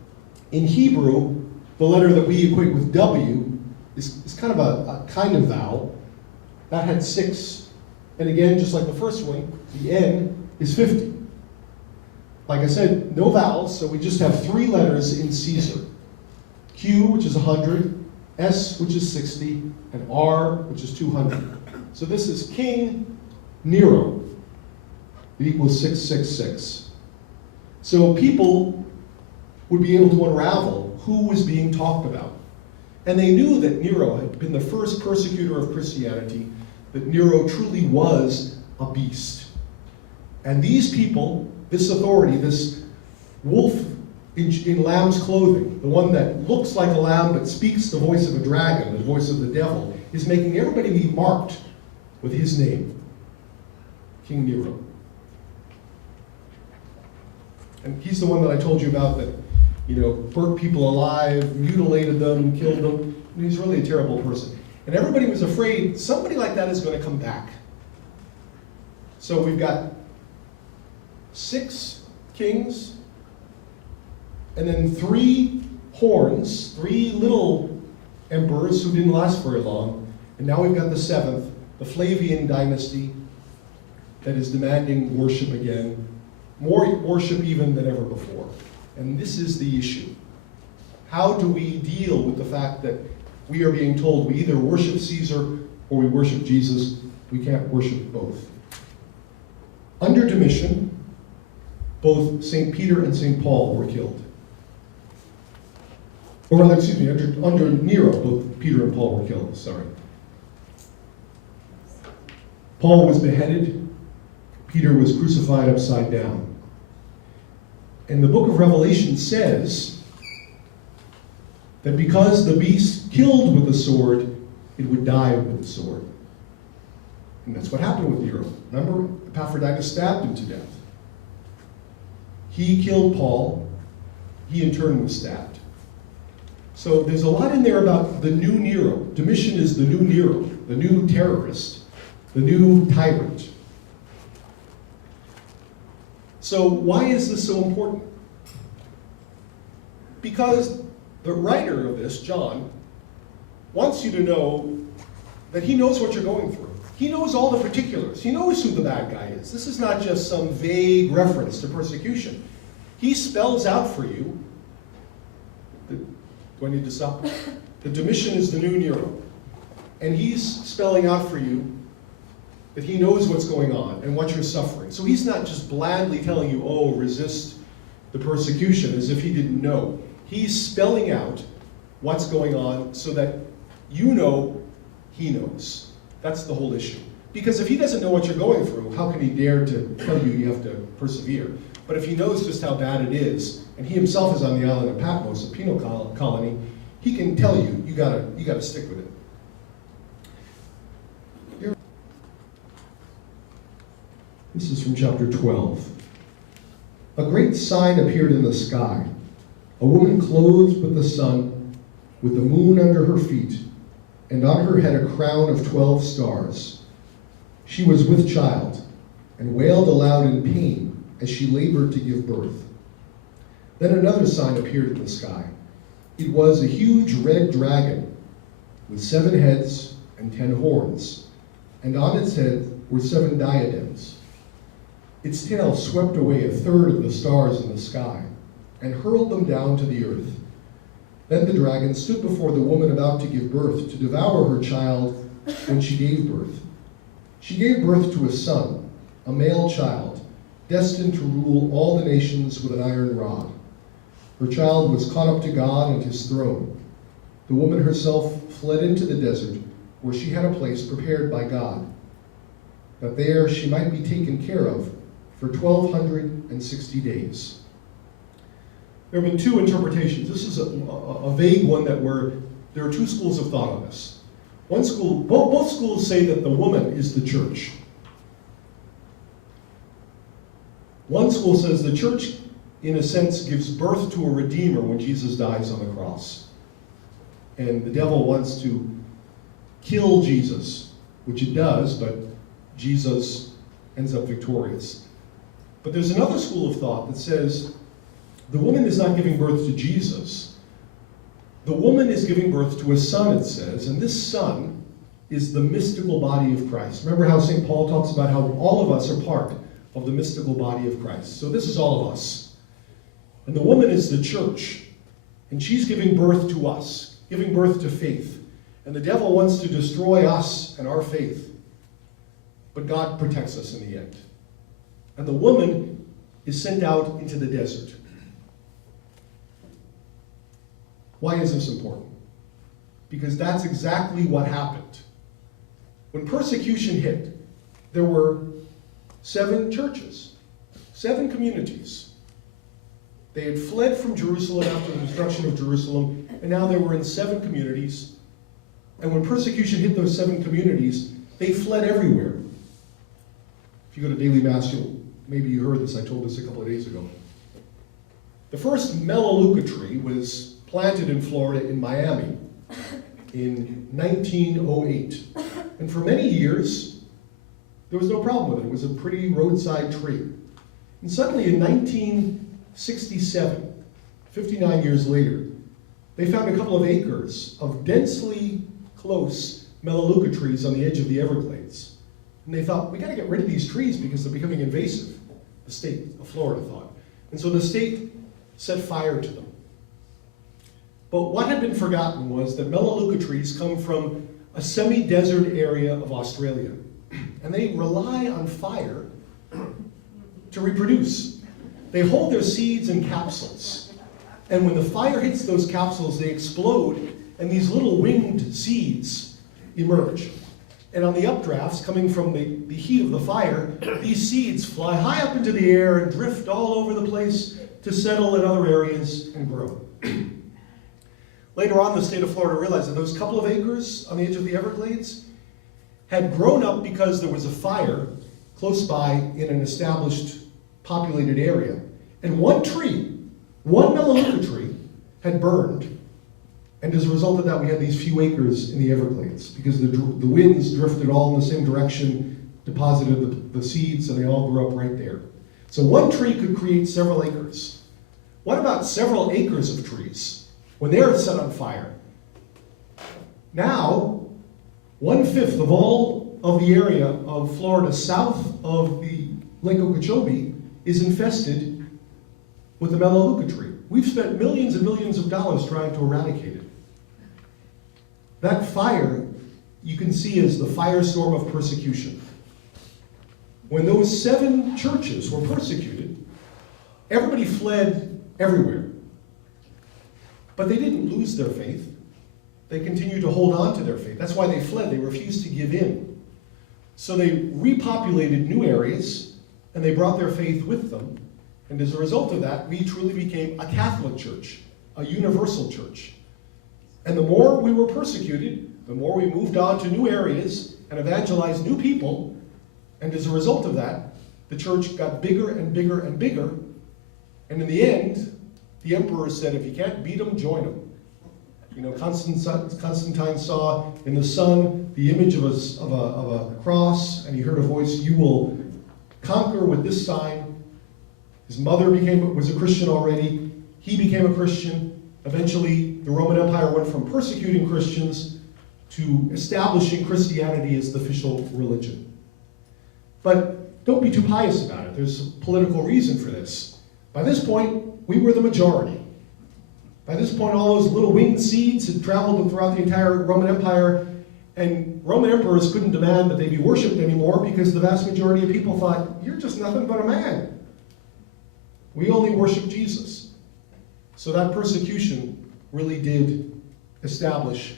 in Hebrew, the letter that we equate with W is kind of a kind of vowel. That had 6. And again, just like the first one, the N is 50. Like I said, no vowels, so we just have 3 letters in Caesar. Q, which is 100, S, which is 60, and R, which is 200. So this is King Nero. It equals 666. So people would be able to unravel who was being talked about. And they knew that Nero had been the first persecutor of Christianity, that Nero truly was a beast. And these people, this authority, this wolf in lamb's clothing, the one that looks like a lamb but speaks the voice of a dragon, the voice of the devil, is making everybody be marked with his name, King Nero. And he's the one that I told you about that, burnt people alive, mutilated them, killed them. And he's really a terrible person. And everybody was afraid somebody like that is going to come back. So we've got 6 kings, and then 3 horns, 3 little emperors who didn't last very long. And now we've got the 7th, the Flavian dynasty, that is demanding worship again. More worship even than ever before. And this is the issue. How do we deal with the fact that we are being told we either worship Caesar or we worship Jesus? We can't worship both. Under Domitian, both St. Peter and St. Paul were killed. Or rather, excuse me, under Nero, both Peter and Paul were killed, sorry. Paul was beheaded. Peter was crucified upside down. And the book of Revelation says that because the beast killed with the sword, it would die with the sword. And that's what happened with Nero. Remember, Epaphroditus stabbed him to death. He killed Paul. He in turn was stabbed. So there's a lot in there about the new Nero. Domitian is the new Nero, the new terrorist, the new tyrant. So why is this so important? Because the writer of this, John, wants you to know that he knows what you're going through. He knows all the particulars. He knows who the bad guy is. This is not just some vague reference to persecution. He spells out for you, do I need to stop? That Domitian is the new Nero. And he's spelling out for you that he knows what's going on and what you're suffering. So he's not just blandly telling you, oh, resist the persecution as if he didn't know. He's spelling out what's going on so that you know he knows. That's the whole issue. Because if he doesn't know what you're going through, how can he dare to tell you you have to persevere? But if he knows just how bad it is, and he himself is on the island of Patmos, a penal colony, he can tell you, you gotta stick with it. This is from chapter 12. A great sign appeared in the sky. A woman clothed with the sun, with the moon under her feet, and on her head a crown of 12 stars. She was with child, and wailed aloud in pain as she labored to give birth. Then another sign appeared in the sky. It was a huge red dragon, with 7 heads and 10 horns, and on its head were 7 diadems. Its tail swept away 1/3 of the stars in the sky, and hurled them down to the earth. Then the dragon stood before the woman about to give birth, to devour her child when she gave birth. She gave birth to a son, a male child, destined to rule all the nations with an iron rod. Her child was caught up to God and his throne. The woman herself fled into the desert, where she had a place prepared by God, that there she might be taken care of for 1,260 days. There have been 2 interpretations. This is a vague one there are 2 schools of thought on this. One school, both schools say that the woman is the church. One school says the church, in a sense, gives birth to a redeemer when Jesus dies on the cross. And the devil wants to kill Jesus, which it does, but Jesus ends up victorious. But there's another school of thought that says the woman is not giving birth to Jesus, The woman is giving birth to a son, it says, and this son is the mystical body of Christ. Remember how St. Paul talks about how all of us are part of the mystical body of Christ. So this is all of us. And the woman is the church, and she's giving birth to us, giving birth to faith. And the devil wants to destroy us and our faith. But God protects us in the end. And the woman is sent out into the desert. Why is this important? Because that's exactly what happened. When persecution hit, there were 7 churches, 7 communities. They had fled from Jerusalem after the destruction of Jerusalem, and now they were in 7 communities. And when persecution hit those 7 communities, they fled everywhere. If you go to daily mass, maybe you heard this, I told this a couple of days ago. The first Melaleuca tree was planted in Florida in Miami in 1908. And for many years, there was no problem with it. It was a pretty roadside tree. And suddenly in 1967, 59 years later, they found a couple of acres of densely close Melaleuca trees on the edge of the Everglades. And they thought, we gotta get rid of these trees because they're becoming invasive, the state of Florida thought. And so the state set fire to them. But what had been forgotten was that Melaleuca trees come from a semi-desert area of Australia. And they rely on fire to reproduce. They hold their seeds in capsules. And when the fire hits those capsules, they explode, and these little winged seeds emerge. And on the updrafts, coming from the heat of the fire, these seeds fly high up into the air and drift all over the place to settle in other areas and grow. Later on, the state of Florida realized that those couple of acres on the edge of the Everglades had grown up because there was a fire close by in an established populated area. And one tree, one Melaleuca tree, had burned. And as a result of that, we had these few acres in the Everglades because the winds drifted all in the same direction, deposited the seeds, and they all grew up right there. So one tree could create several acres. What about several acres of trees? When they're set on fire, now 1/5 of all of the area of Florida south of the Lake Okeechobee is infested with the Melaleuca tree. We've spent millions and millions of dollars trying to eradicate it. That fire, you can see as the firestorm of persecution. When those 7 churches were persecuted, everybody fled everywhere. But they didn't lose their faith. They continued to hold on to their faith. That's why they fled. They refused to give in. So they repopulated new areas, and they brought their faith with them. And as a result of that, we truly became a Catholic church, a universal church. And the more we were persecuted, the more we moved on to new areas and evangelized new people. And as a result of that, the church got bigger and bigger and bigger. And in the end, the emperor said, if you can't beat them, join them. You know, Constantine saw in the sun the image of a cross, and he heard a voice, you will conquer with this sign. His mother was a Christian already. He became a Christian. Eventually, the Roman Empire went from persecuting Christians to establishing Christianity as the official religion. But don't be too pious about it. There's a political reason for this. By this point, we were the majority. By this point, all those little winged seeds had traveled throughout the entire Roman Empire, and Roman emperors couldn't demand that they be worshipped anymore because the vast majority of people thought, you're just nothing but a man. We only worship Jesus. So that persecution really did establish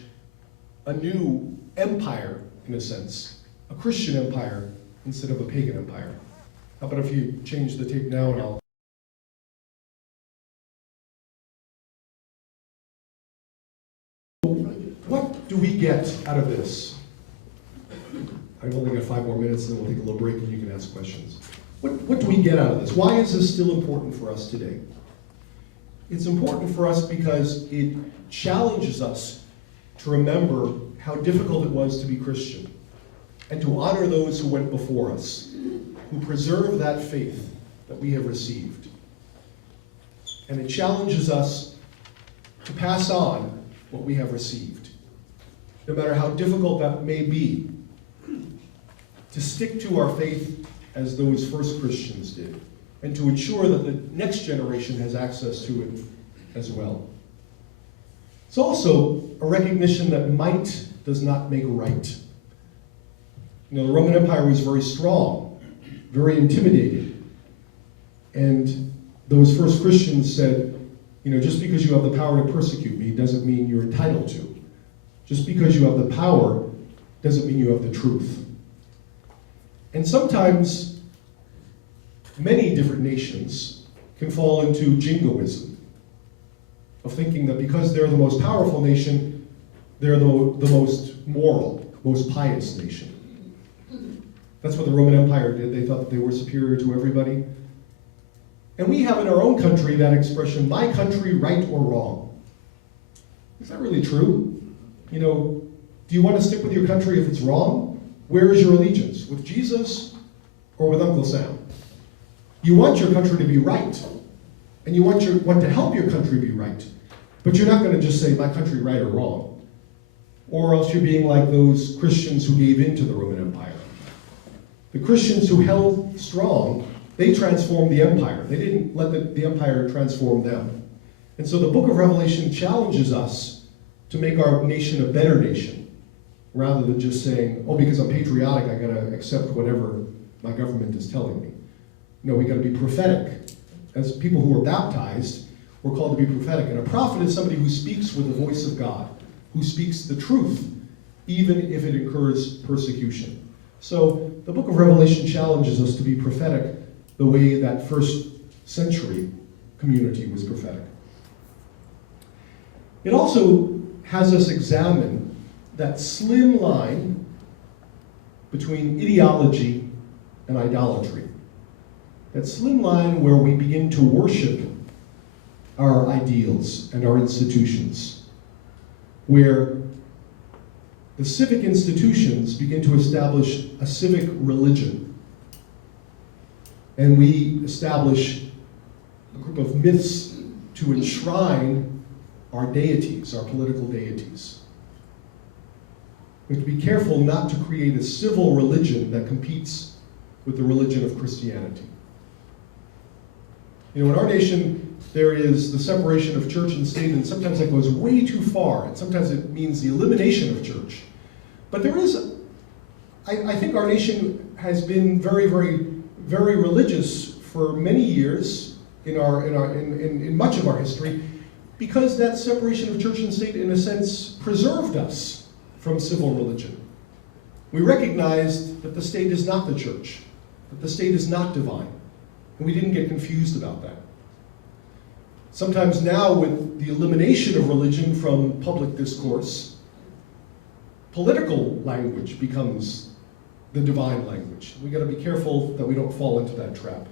a new empire, in a sense, a Christian empire instead of a pagan empire. How about if you change the tape now and I'll... What do we get out of this? I've only got 5 more minutes, and then we'll take a little break and you can ask questions. What do we get out of this? Why is this still important for us today? It's important for us because it challenges us to remember how difficult it was to be Christian and to honor those who went before us, who preserved that faith that we have received. And it challenges us to pass on what we have received, no matter how difficult that may be, to stick to our faith as those first Christians did, and to ensure that the next generation has access to it as well. It's also a recognition that might does not make right. You know, the Roman Empire was very strong, very intimidating, and those first Christians said, you know, just because you have the power to persecute me doesn't mean you're entitled to. Just because you have the power doesn't mean you have the truth. And sometimes many different nations can fall into jingoism, of thinking that because they're the most powerful nation, they're the most moral, most pious nation. That's what the Roman Empire did. They thought that they were superior to everybody. And we have in our own country that expression, my country, right or wrong. Is that really true? You know, do you want to stick with your country if it's wrong? Where is your allegiance? With Jesus or with Uncle Sam? You want your country to be right, and you want to help your country be right, but you're not going to just say, my country right or wrong, or else you're being like those Christians who gave in to the Roman Empire. The Christians who held strong, they transformed the empire. They didn't let the empire transform them. And so the book of Revelation challenges us to make our nation a better nation, rather than just saying, oh, because I'm patriotic, I gotta accept whatever my government is telling me. No, we gotta be prophetic. As people who are baptized, we're called to be prophetic. And a prophet is somebody who speaks with the voice of God, who speaks the truth, even if it incurs persecution. So the book of Revelation challenges us to be prophetic the way that first century community was prophetic. It also has us examine that slim line between ideology and idolatry. That slim line where we begin to worship our ideals and our institutions, where the civic institutions begin to establish a civic religion, and we establish a group of myths to enshrine our deities, our political deities. We have to be careful not to create a civil religion that competes with the religion of Christianity. You know, in our nation, there is the separation of church and state, and sometimes that goes way too far, and sometimes it means the elimination of church. But there is, I think our nation has been very, very, very religious for many years in much of our history, because that separation of church and state, in a sense, preserved us from civil religion. We recognized that the state is not the church, that the state is not divine, and we didn't get confused about that. Sometimes now, with the elimination of religion from public discourse, political language becomes the divine language. We got to be careful that we don't fall into that trap.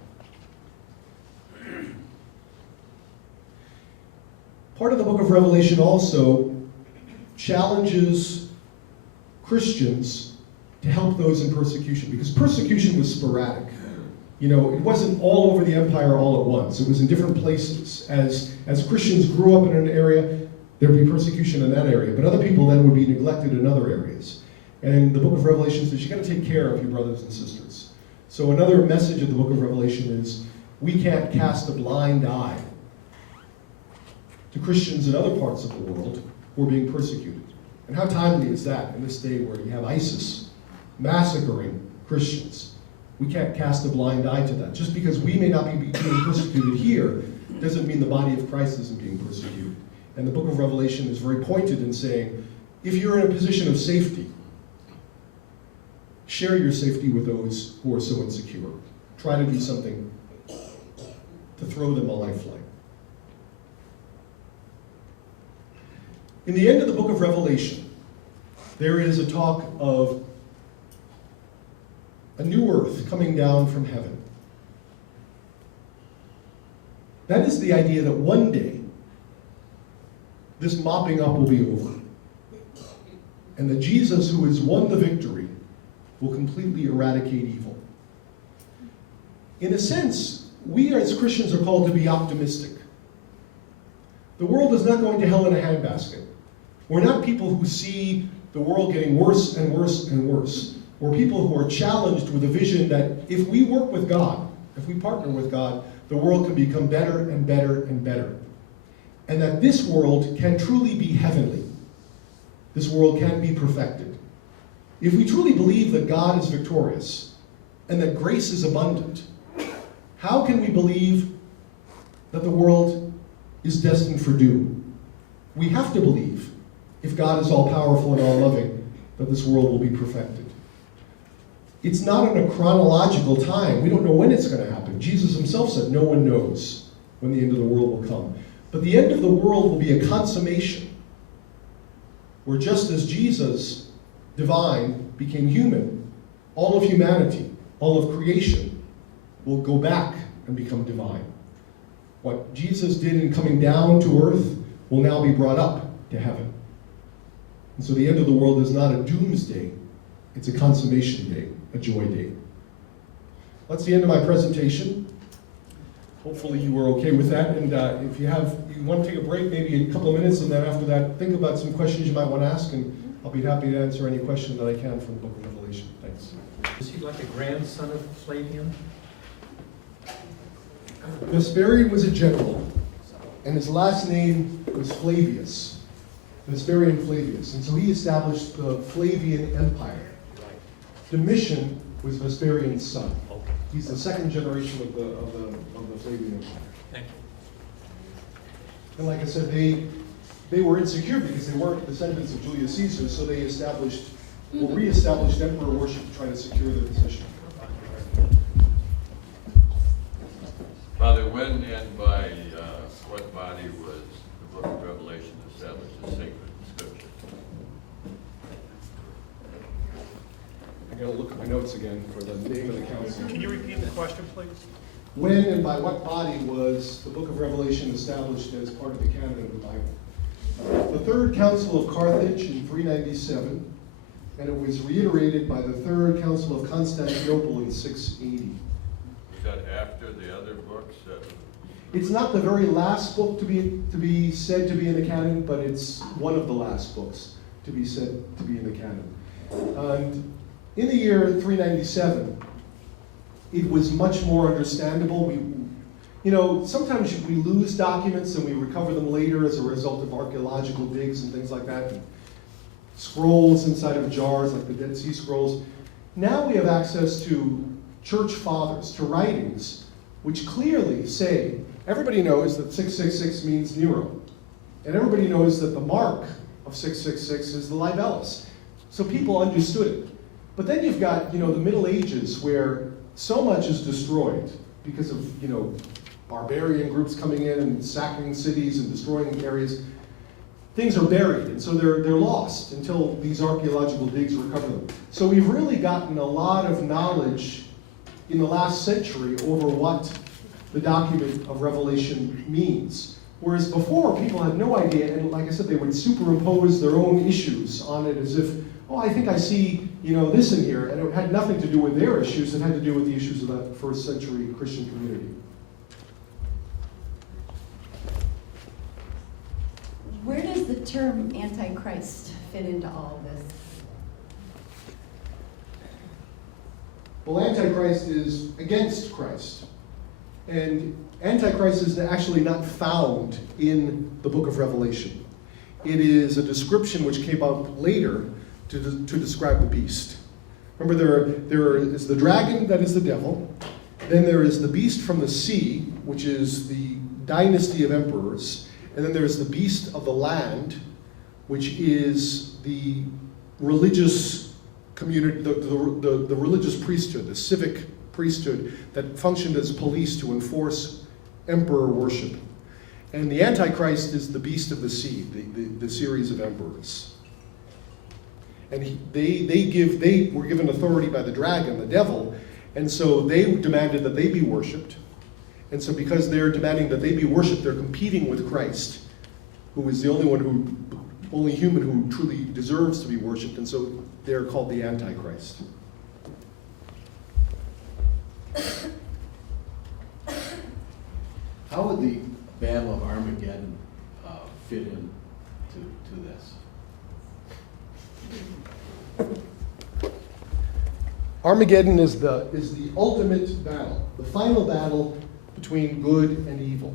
Part of the book of Revelation also challenges Christians to help those in persecution, because persecution was sporadic. You know, it wasn't all over the empire all at once. It was in different places. As Christians grew up in an area, there'd be persecution in that area, but other people then would be neglected in other areas. And the book of Revelation says, you got to take care of your brothers and sisters. So another message of the book of Revelation is, we can't cast a blind eye to Christians in other parts of the world who are being persecuted. And how timely is that in this day where you have ISIS massacring Christians? We can't cast a blind eye to that. Just because we may not be being persecuted here doesn't mean the body of Christ isn't being persecuted. And the book of Revelation is very pointed in saying, if you're in a position of safety, share your safety with those who are so insecure. Try to do something to throw them a lifeline. In the end of the book of Revelation, there is a talk of a new earth coming down from heaven. That is the idea that one day, this mopping up will be over, and that Jesus, who has won the victory, will completely eradicate evil. In a sense, we as Christians are called to be optimistic. The world is not going to hell in a handbasket. We're not people who see the world getting worse and worse and worse. We're people who are challenged with a vision that if we work with God, if we partner with God, the world can become better and better and better. And that this world can truly be heavenly. This world can be perfected. If we truly believe that God is victorious and that grace is abundant, how can we believe that the world is destined for doom? We have to believe, if God is all-powerful and all-loving, that this world will be perfected. It's not in a chronological time. We don't know when it's going to happen. Jesus himself said, no one knows when the end of the world will come. But the end of the world will be a consummation, where just as Jesus, divine, became human, all of humanity, all of creation, will go back and become divine. What Jesus did in coming down to earth will now be brought up to heaven. And so the end of the world is not a doomsday, it's a consummation day, a joy day. That's the end of my presentation. Hopefully you were okay with that, and if you want to take a break, maybe a couple of minutes, and then after that, think about some questions you might want to ask, and I'll be happy to answer any question that I can from the book of Revelation. Thanks. Is he like a grandson of Flavian? Vesperian was a general, and his last name was Flavius. Vesperian Flavius, and so he established the Flavian Empire. Domitian was Vesperian's son. He's the second generation of the Flavian Empire. Thank you. And like I said, they were insecure because they weren't descendants of Julius Caesar, so they established or re-established emperor worship to try to secure their position. Father, when and by what body was the book of Revelation established as sacred scripture? I gotta look at my notes again for the name of the council. Can you repeat the question, please? When and by what body was the book of Revelation established as part of the canon of the Bible? The Third Council of Carthage in 397, and it was reiterated by the Third Council of Constantinople in 680. Was that after the other books? It's not the very last book to be said to be in the canon, but it's one of the last books to be said to be in the canon. And in the year 397, it was much more understandable. Sometimes we lose documents and we recover them later as a result of archaeological digs and things like that. And scrolls inside of jars, like the Dead Sea Scrolls. Now we have access to church fathers, to writings, which clearly say, everybody knows that 666 means Nero. And everybody knows that the mark of 666 is the libellus. So people understood it. But then you've got, the Middle Ages, where so much is destroyed because of, barbarian groups coming in and sacking cities and destroying areas. Things are buried, and so they're lost until these archaeological digs recover them. So we've really gotten a lot of knowledge in the last century over what the document of Revelation means. Whereas before, people had no idea, and like I said, they would superimpose their own issues on it as if, oh, I think I see, this in here, and it had nothing to do with their issues, it had to do with the issues of that first century Christian community. Where does the term Antichrist fit into all of this? Well, Antichrist is against Christ. And Antichrist is actually not found in the book of Revelation. It is a description which came out later to describe the beast. Remember, there is the dragon, that is the devil. Then there is the beast from the sea, which is the dynasty of emperors. And then there's the beast of the land, which is the religious community, the religious priesthood, the civic priesthood that functioned as police to enforce emperor worship. And the Antichrist is the beast of the sea, the series of emperors. And they were given authority by the dragon, the devil, and so they demanded that they be worshipped. And so because they're demanding that they be worshipped, they're competing with Christ, who is the only human who truly deserves to be worshipped, and so they're called the Antichrist. How would the Battle of Armageddon fit in to this? Armageddon is the ultimate battle, the final battle between good and evil.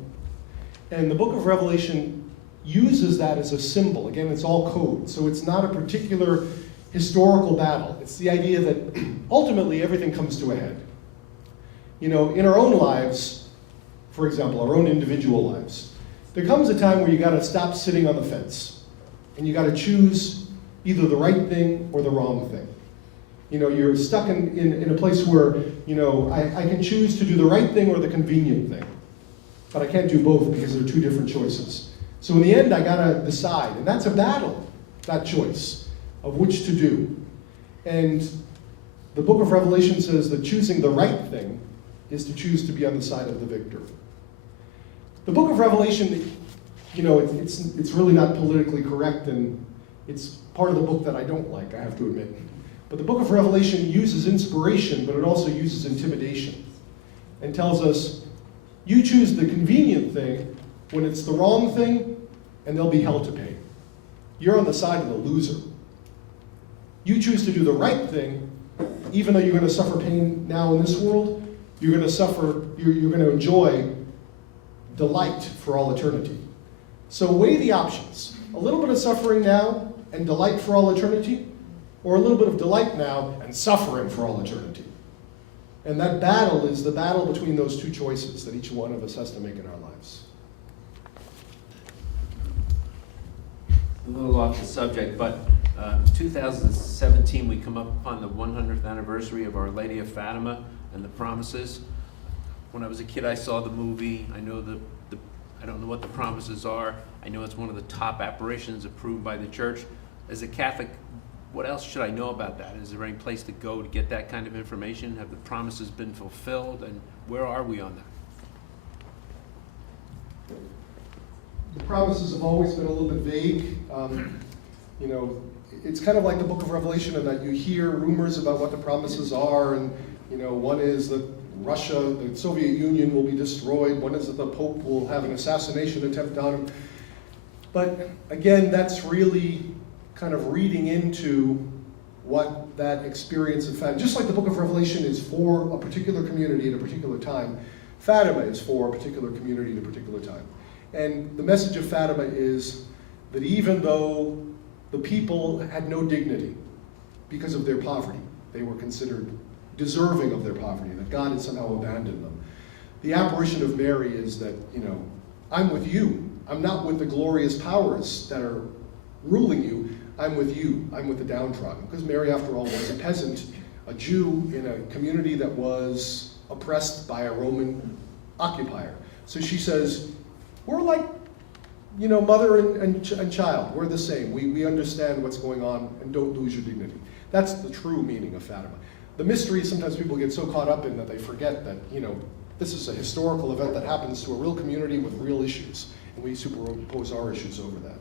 And the book of Revelation uses that as a symbol. Again, it's all code, so it's not a particular historical battle. It's the idea that ultimately everything comes to a head. You know, in our own lives, for example, our own individual lives, there comes a time where you gotta stop sitting on the fence and you gotta choose either the right thing or the wrong thing. You know, you're stuck in a place where, you know, I can choose to do the right thing or the convenient thing, but I can't do both because they're two different choices. So in the end, I gotta decide, and that's a battle, that choice of which to do. And the book of Revelation says that choosing the right thing is to choose to be on the side of the victor. The book of Revelation, you know, it's really not politically correct, and it's part of the book that I don't like, I have to admit. But the book of Revelation uses inspiration, but it also uses intimidation, and tells us, you choose the convenient thing when it's the wrong thing, and there'll be hell to pay. You're on the side of the loser. You choose to do the right thing, even though you're going to suffer pain now in this world, you're going to enjoy delight for all eternity. So weigh the options. A little bit of suffering now and delight for all eternity, or a little bit of delight now and suffering for all eternity. And that battle is the battle between those two choices that each one of us has to make in our lives. A little off the subject, but 2017 we come up upon the 100th anniversary of Our Lady of Fatima and the promises. When I was a kid, I saw the movie. I know I don't know what the promises are. I know it's one of the top apparitions approved by the church. As a Catholic, what else should I know about that? Is there any place to go to get that kind of information? Have the promises been fulfilled, and where are we on that? The promises have always been a little bit vague. You know, it's kind of like the book of Revelation in that you hear rumors about what the promises are, and you know, one is that Russia, the Soviet Union will be destroyed, one is that the Pope will have an assassination attempt on him. But again, that's really kind of reading into what that experience of Fatima, just like the book of Revelation is for a particular community at a particular time, Fatima is for a particular community at a particular time. And the message of Fatima is that even though the people had no dignity because of their poverty, they were considered deserving of their poverty, that God had somehow abandoned them. The apparition of Mary is that, you know, I'm with you. I'm not with the glorious powers that are ruling you. I'm with you. I'm with the downtrodden. Because Mary, after all, was a peasant, a Jew in a community that was oppressed by a Roman occupier. So she says, we're like, you know, mother and child. We're the same. We understand what's going on, and don't lose your dignity. That's the true meaning of Fatima. The mystery, sometimes people get so caught up in that they forget that, you know, this is a historical event that happens to a real community with real issues, and we superimpose our issues over that.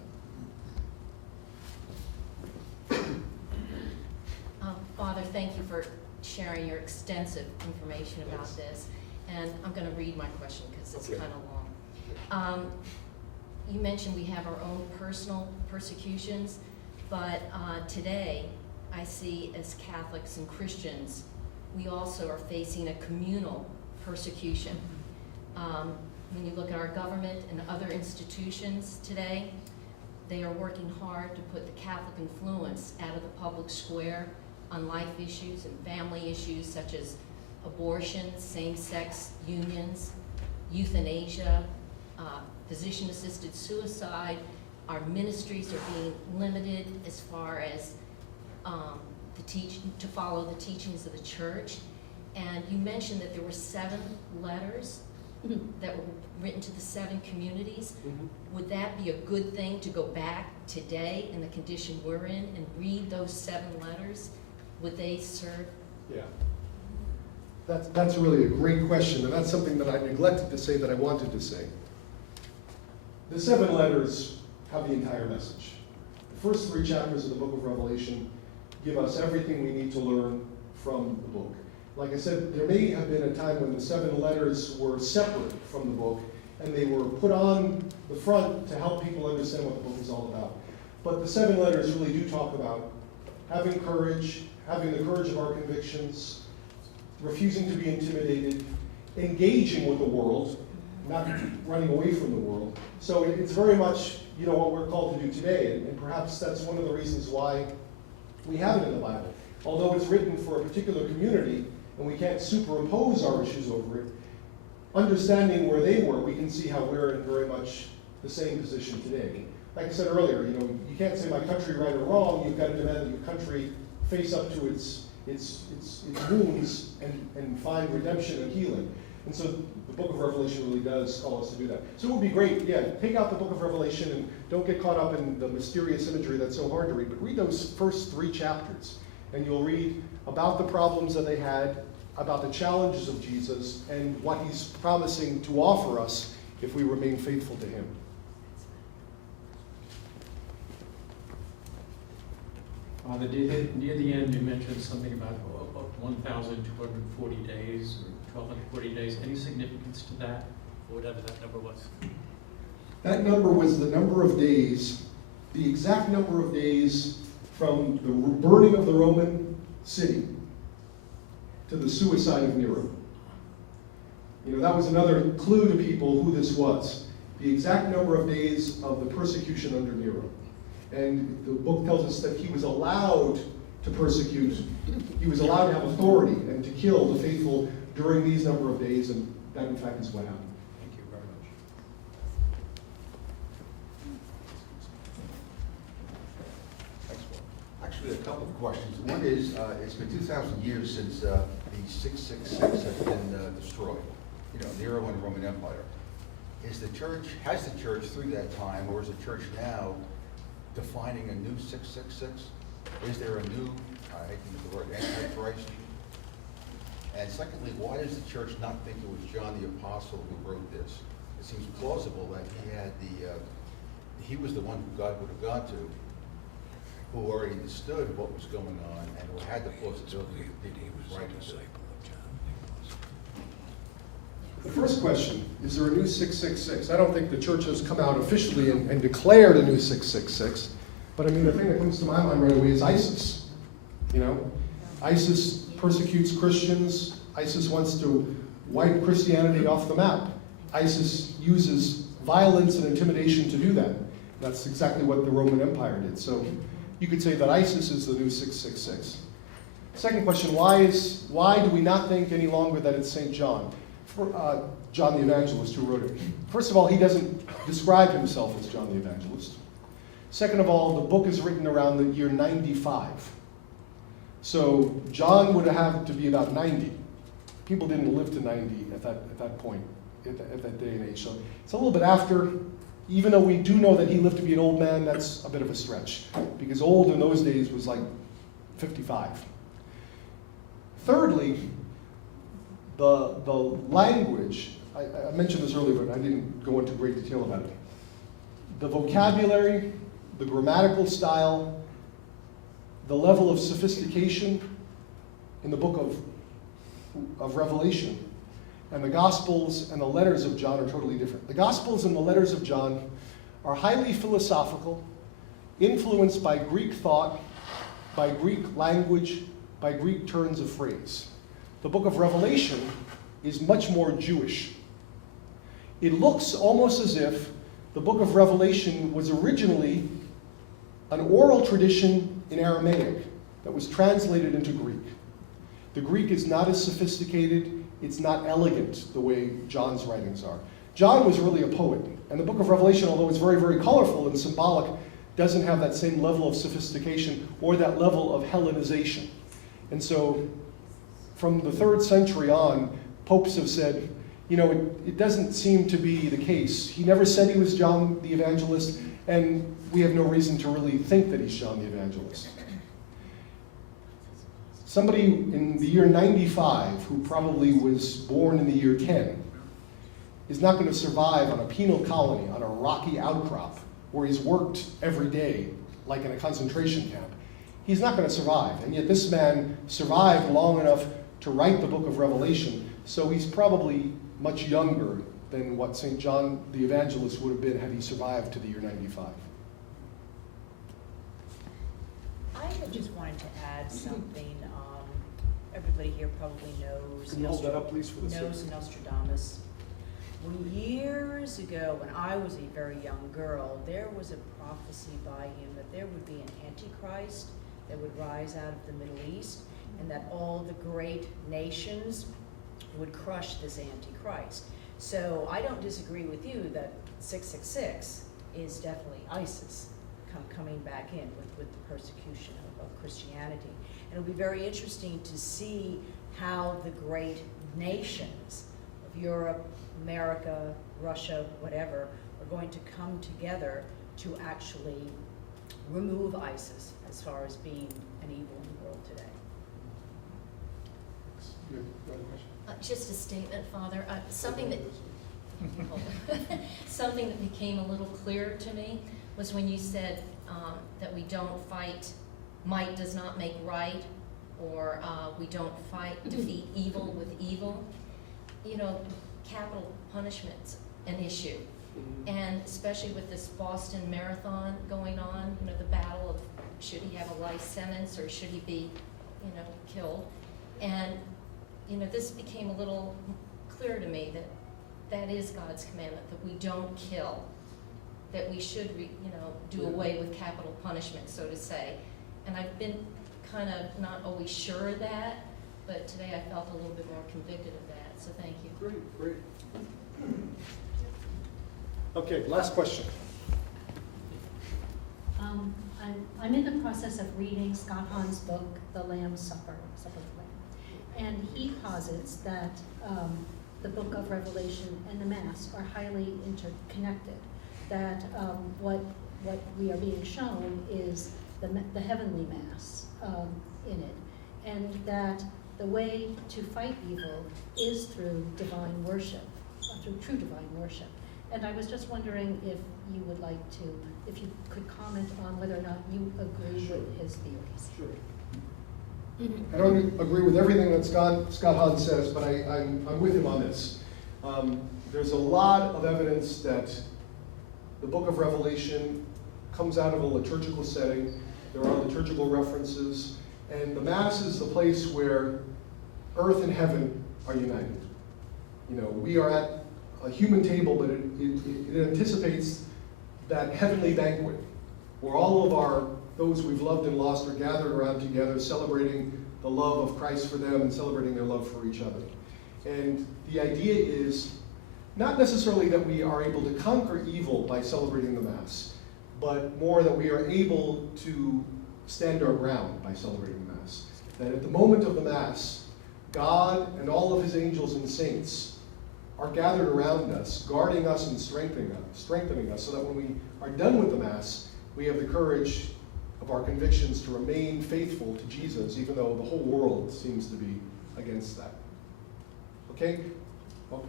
Father, thank you for sharing your extensive information about this. And I'm going to read my question because it's kind of long. You mentioned we have our own personal persecutions, but today I see as Catholics and Christians, we also are facing a communal persecution. When you look at our government and other institutions today, they are working hard to put the Catholic influence out of the public square on life issues and family issues such as abortion, same-sex unions, euthanasia, physician-assisted suicide. Our ministries are being limited as far as to follow the teachings of the church. And you mentioned that there were 7 letters that were written to the 7 communities. Would that be a good thing to go back today in the condition we're in and read those 7 letters? Would they serve? Yeah. That's really a great question, and that's something that I neglected to say that I wanted to say. The 7 letters have the entire message. The first 3 chapters of the book of Revelation give us everything we need to learn from the book. Like I said, there may have been a time when the 7 letters were separate from the book, and they were put on the front to help people understand what the book is all about. But the 7 letters really do talk about having courage, having the courage of our convictions, refusing to be intimidated, engaging with the world, not running away from the world. So it's very much, what we're called to do today, and perhaps that's one of the reasons why we have it in the Bible. Although it's written for a particular community, and we can't superimpose our issues over it, understanding where they were, we can see how we're in very much the same position today. Like I said earlier, you can't say my country right or wrong. You've got to demand that your country face up to its wounds and find redemption and healing. And so the book of Revelation really does call us to do that. So it would be great, take out the book of Revelation and don't get caught up in the mysterious imagery that's so hard to read, but read those first 3 chapters, and you'll read about the problems that they had, about the challenges of Jesus, and what he's promising to offer us if we remain faithful to him. Father, near the end, you mentioned something about 1,240 days or 1,240 days. Any significance to that, or whatever that number was? That number was the number of days, the exact number of days from the burning of the Roman city to the suicide of Nero. That was another clue to people who this was. The exact number of days of the persecution under Nero. And the book tells us that he was allowed to persecute, he was allowed to have authority and to kill the faithful during these number of days, and that in fact is what happened. Thank you very much. Actually, a couple of questions. One is, it's been 2,000 years since the 666 has been destroyed, Nero and the Roman Empire. Has the church through that time, or is the church now defining a new 666? Is there a new, I hate to use the word, Antichrist? And secondly, why does the church not think it was John the Apostle who wrote this? It seems plausible that he was the one who God would have gone to, who already understood what was going on and who had the plausibility that he was writing to. The first question, is there a new 666? I don't think the church has come out officially and declared a new 666. But I mean, the thing that comes to my mind right away is ISIS. ISIS persecutes Christians. ISIS wants to wipe Christianity off the map. ISIS uses violence and intimidation to do that. That's exactly what the Roman Empire did. So you could say that ISIS is the new 666. Second question, why do we not think any longer that it's St. John? John the Evangelist who wrote it. First of all, he doesn't describe himself as John the Evangelist. Second of all, the book is written around the year 95. So John would have to be about 90. People didn't live to 90 at that point, at that day and age. So it's a little bit after, even though we do know that he lived to be an old man, that's a bit of a stretch, because old in those days was like 55. Thirdly, the language, I mentioned this earlier, but I didn't go into great detail about it. The vocabulary, the grammatical style, the level of sophistication in the book of Revelation, and the Gospels and the letters of John are totally different. The Gospels and the letters of John are highly philosophical, influenced by Greek thought, by Greek language, by Greek turns of phrase. The book of Revelation is much more Jewish. It looks almost as if the book of Revelation was originally an oral tradition in Aramaic that was translated into Greek. The Greek is not as sophisticated, it's not elegant the way John's writings are. John was really a poet, and the book of Revelation, although it's very, very colorful and symbolic, doesn't have that same level of sophistication or that level of Hellenization. And so from the 3rd century on, popes have said, it doesn't seem to be the case. He never said he was John the Evangelist, and we have no reason to really think that he's John the Evangelist. Somebody in the year 95, who probably was born in the year 10, is not going to survive on a penal colony, on a rocky outcrop, where he's worked every day, like in a concentration camp. He's not going to survive, and yet this man survived long enough to write the book of Revelation, so he's probably much younger than what St. John the Evangelist would have been had he survived to the year 95. I just wanted to add something. Everybody here probably knows. Can you hold that up, please, for the Knows Nostradamus. Well, years ago, when I was a very young girl, there was a prophecy by him that there would be an antichrist that would rise out of the Middle East, and that all the great nations would crush this antichrist. So I don't disagree with you that 666 is definitely ISIS coming back in with the persecution of Christianity. And it'll be very interesting to see how the great nations of Europe, America, Russia, whatever, are going to come together to actually remove ISIS as far as being an evil in the world today. You have a question? Just a statement, Father, something that something that became a little clearer to me was when you said that we don't fight, might does not make right, or we don't defeat evil with evil. You know, capital punishment's an issue. And especially with this Boston Marathon going on, you know, the battle of should he have a life sentence or should he be, you know, killed. And, you know, this became a little clear to me that that is God's commandment, that we don't kill, that we should, do away with capital punishment, so to say. And I've been kind of not always sure of that, but today I felt a little bit more convicted of that, so thank you. Great. Okay, last question. I'm in the process of reading Scott Hahn's book, The Lamb's Supper, Supper of the Lamb. And he posits that the book of Revelation and the Mass are highly interconnected, that what we are being shown is the heavenly Mass in it, and that the way to fight evil is through divine worship, through true divine worship. And I was just wondering if you would like to, if you could comment on whether or not you agree with his theories. Sure. I don't agree with everything that Scott Hahn says, but I'm with him on this. There's a lot of evidence that the book of Revelation comes out of a liturgical setting. There are liturgical references, and the Mass is the place where earth and heaven are united. You know, we are at a human table, but it anticipates that heavenly banquet where all of those we've loved and lost are gathered around together, celebrating the love of Christ for them and celebrating their love for each other. And the idea is not necessarily that we are able to conquer evil by celebrating the Mass, but more that we are able to stand our ground by celebrating the Mass. That at the moment of the Mass, God and all of his angels and saints are gathered around us, guarding us and strengthening us, so that when we are done with the Mass, we have the courage of our convictions to remain faithful to Jesus, even though the whole world seems to be against that. Okay? Well,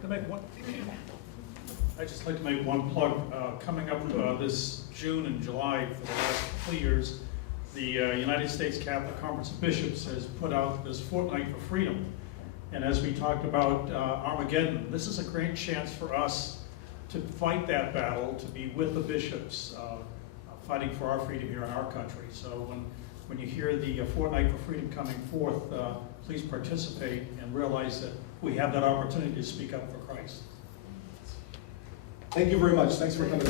I'd just like to make one plug. Coming up this June and July for the last couple of years, the United States Catholic Conference of Bishops has put out this Fortnight for Freedom. And as we talked about Armageddon, this is a great chance for us to fight that battle, to be with the bishops, fighting for our freedom here in our country. So when you hear the Fortnight for Freedom coming forth, please participate and realize that we have that opportunity to speak up for Christ. thank you very much. Thanks for coming.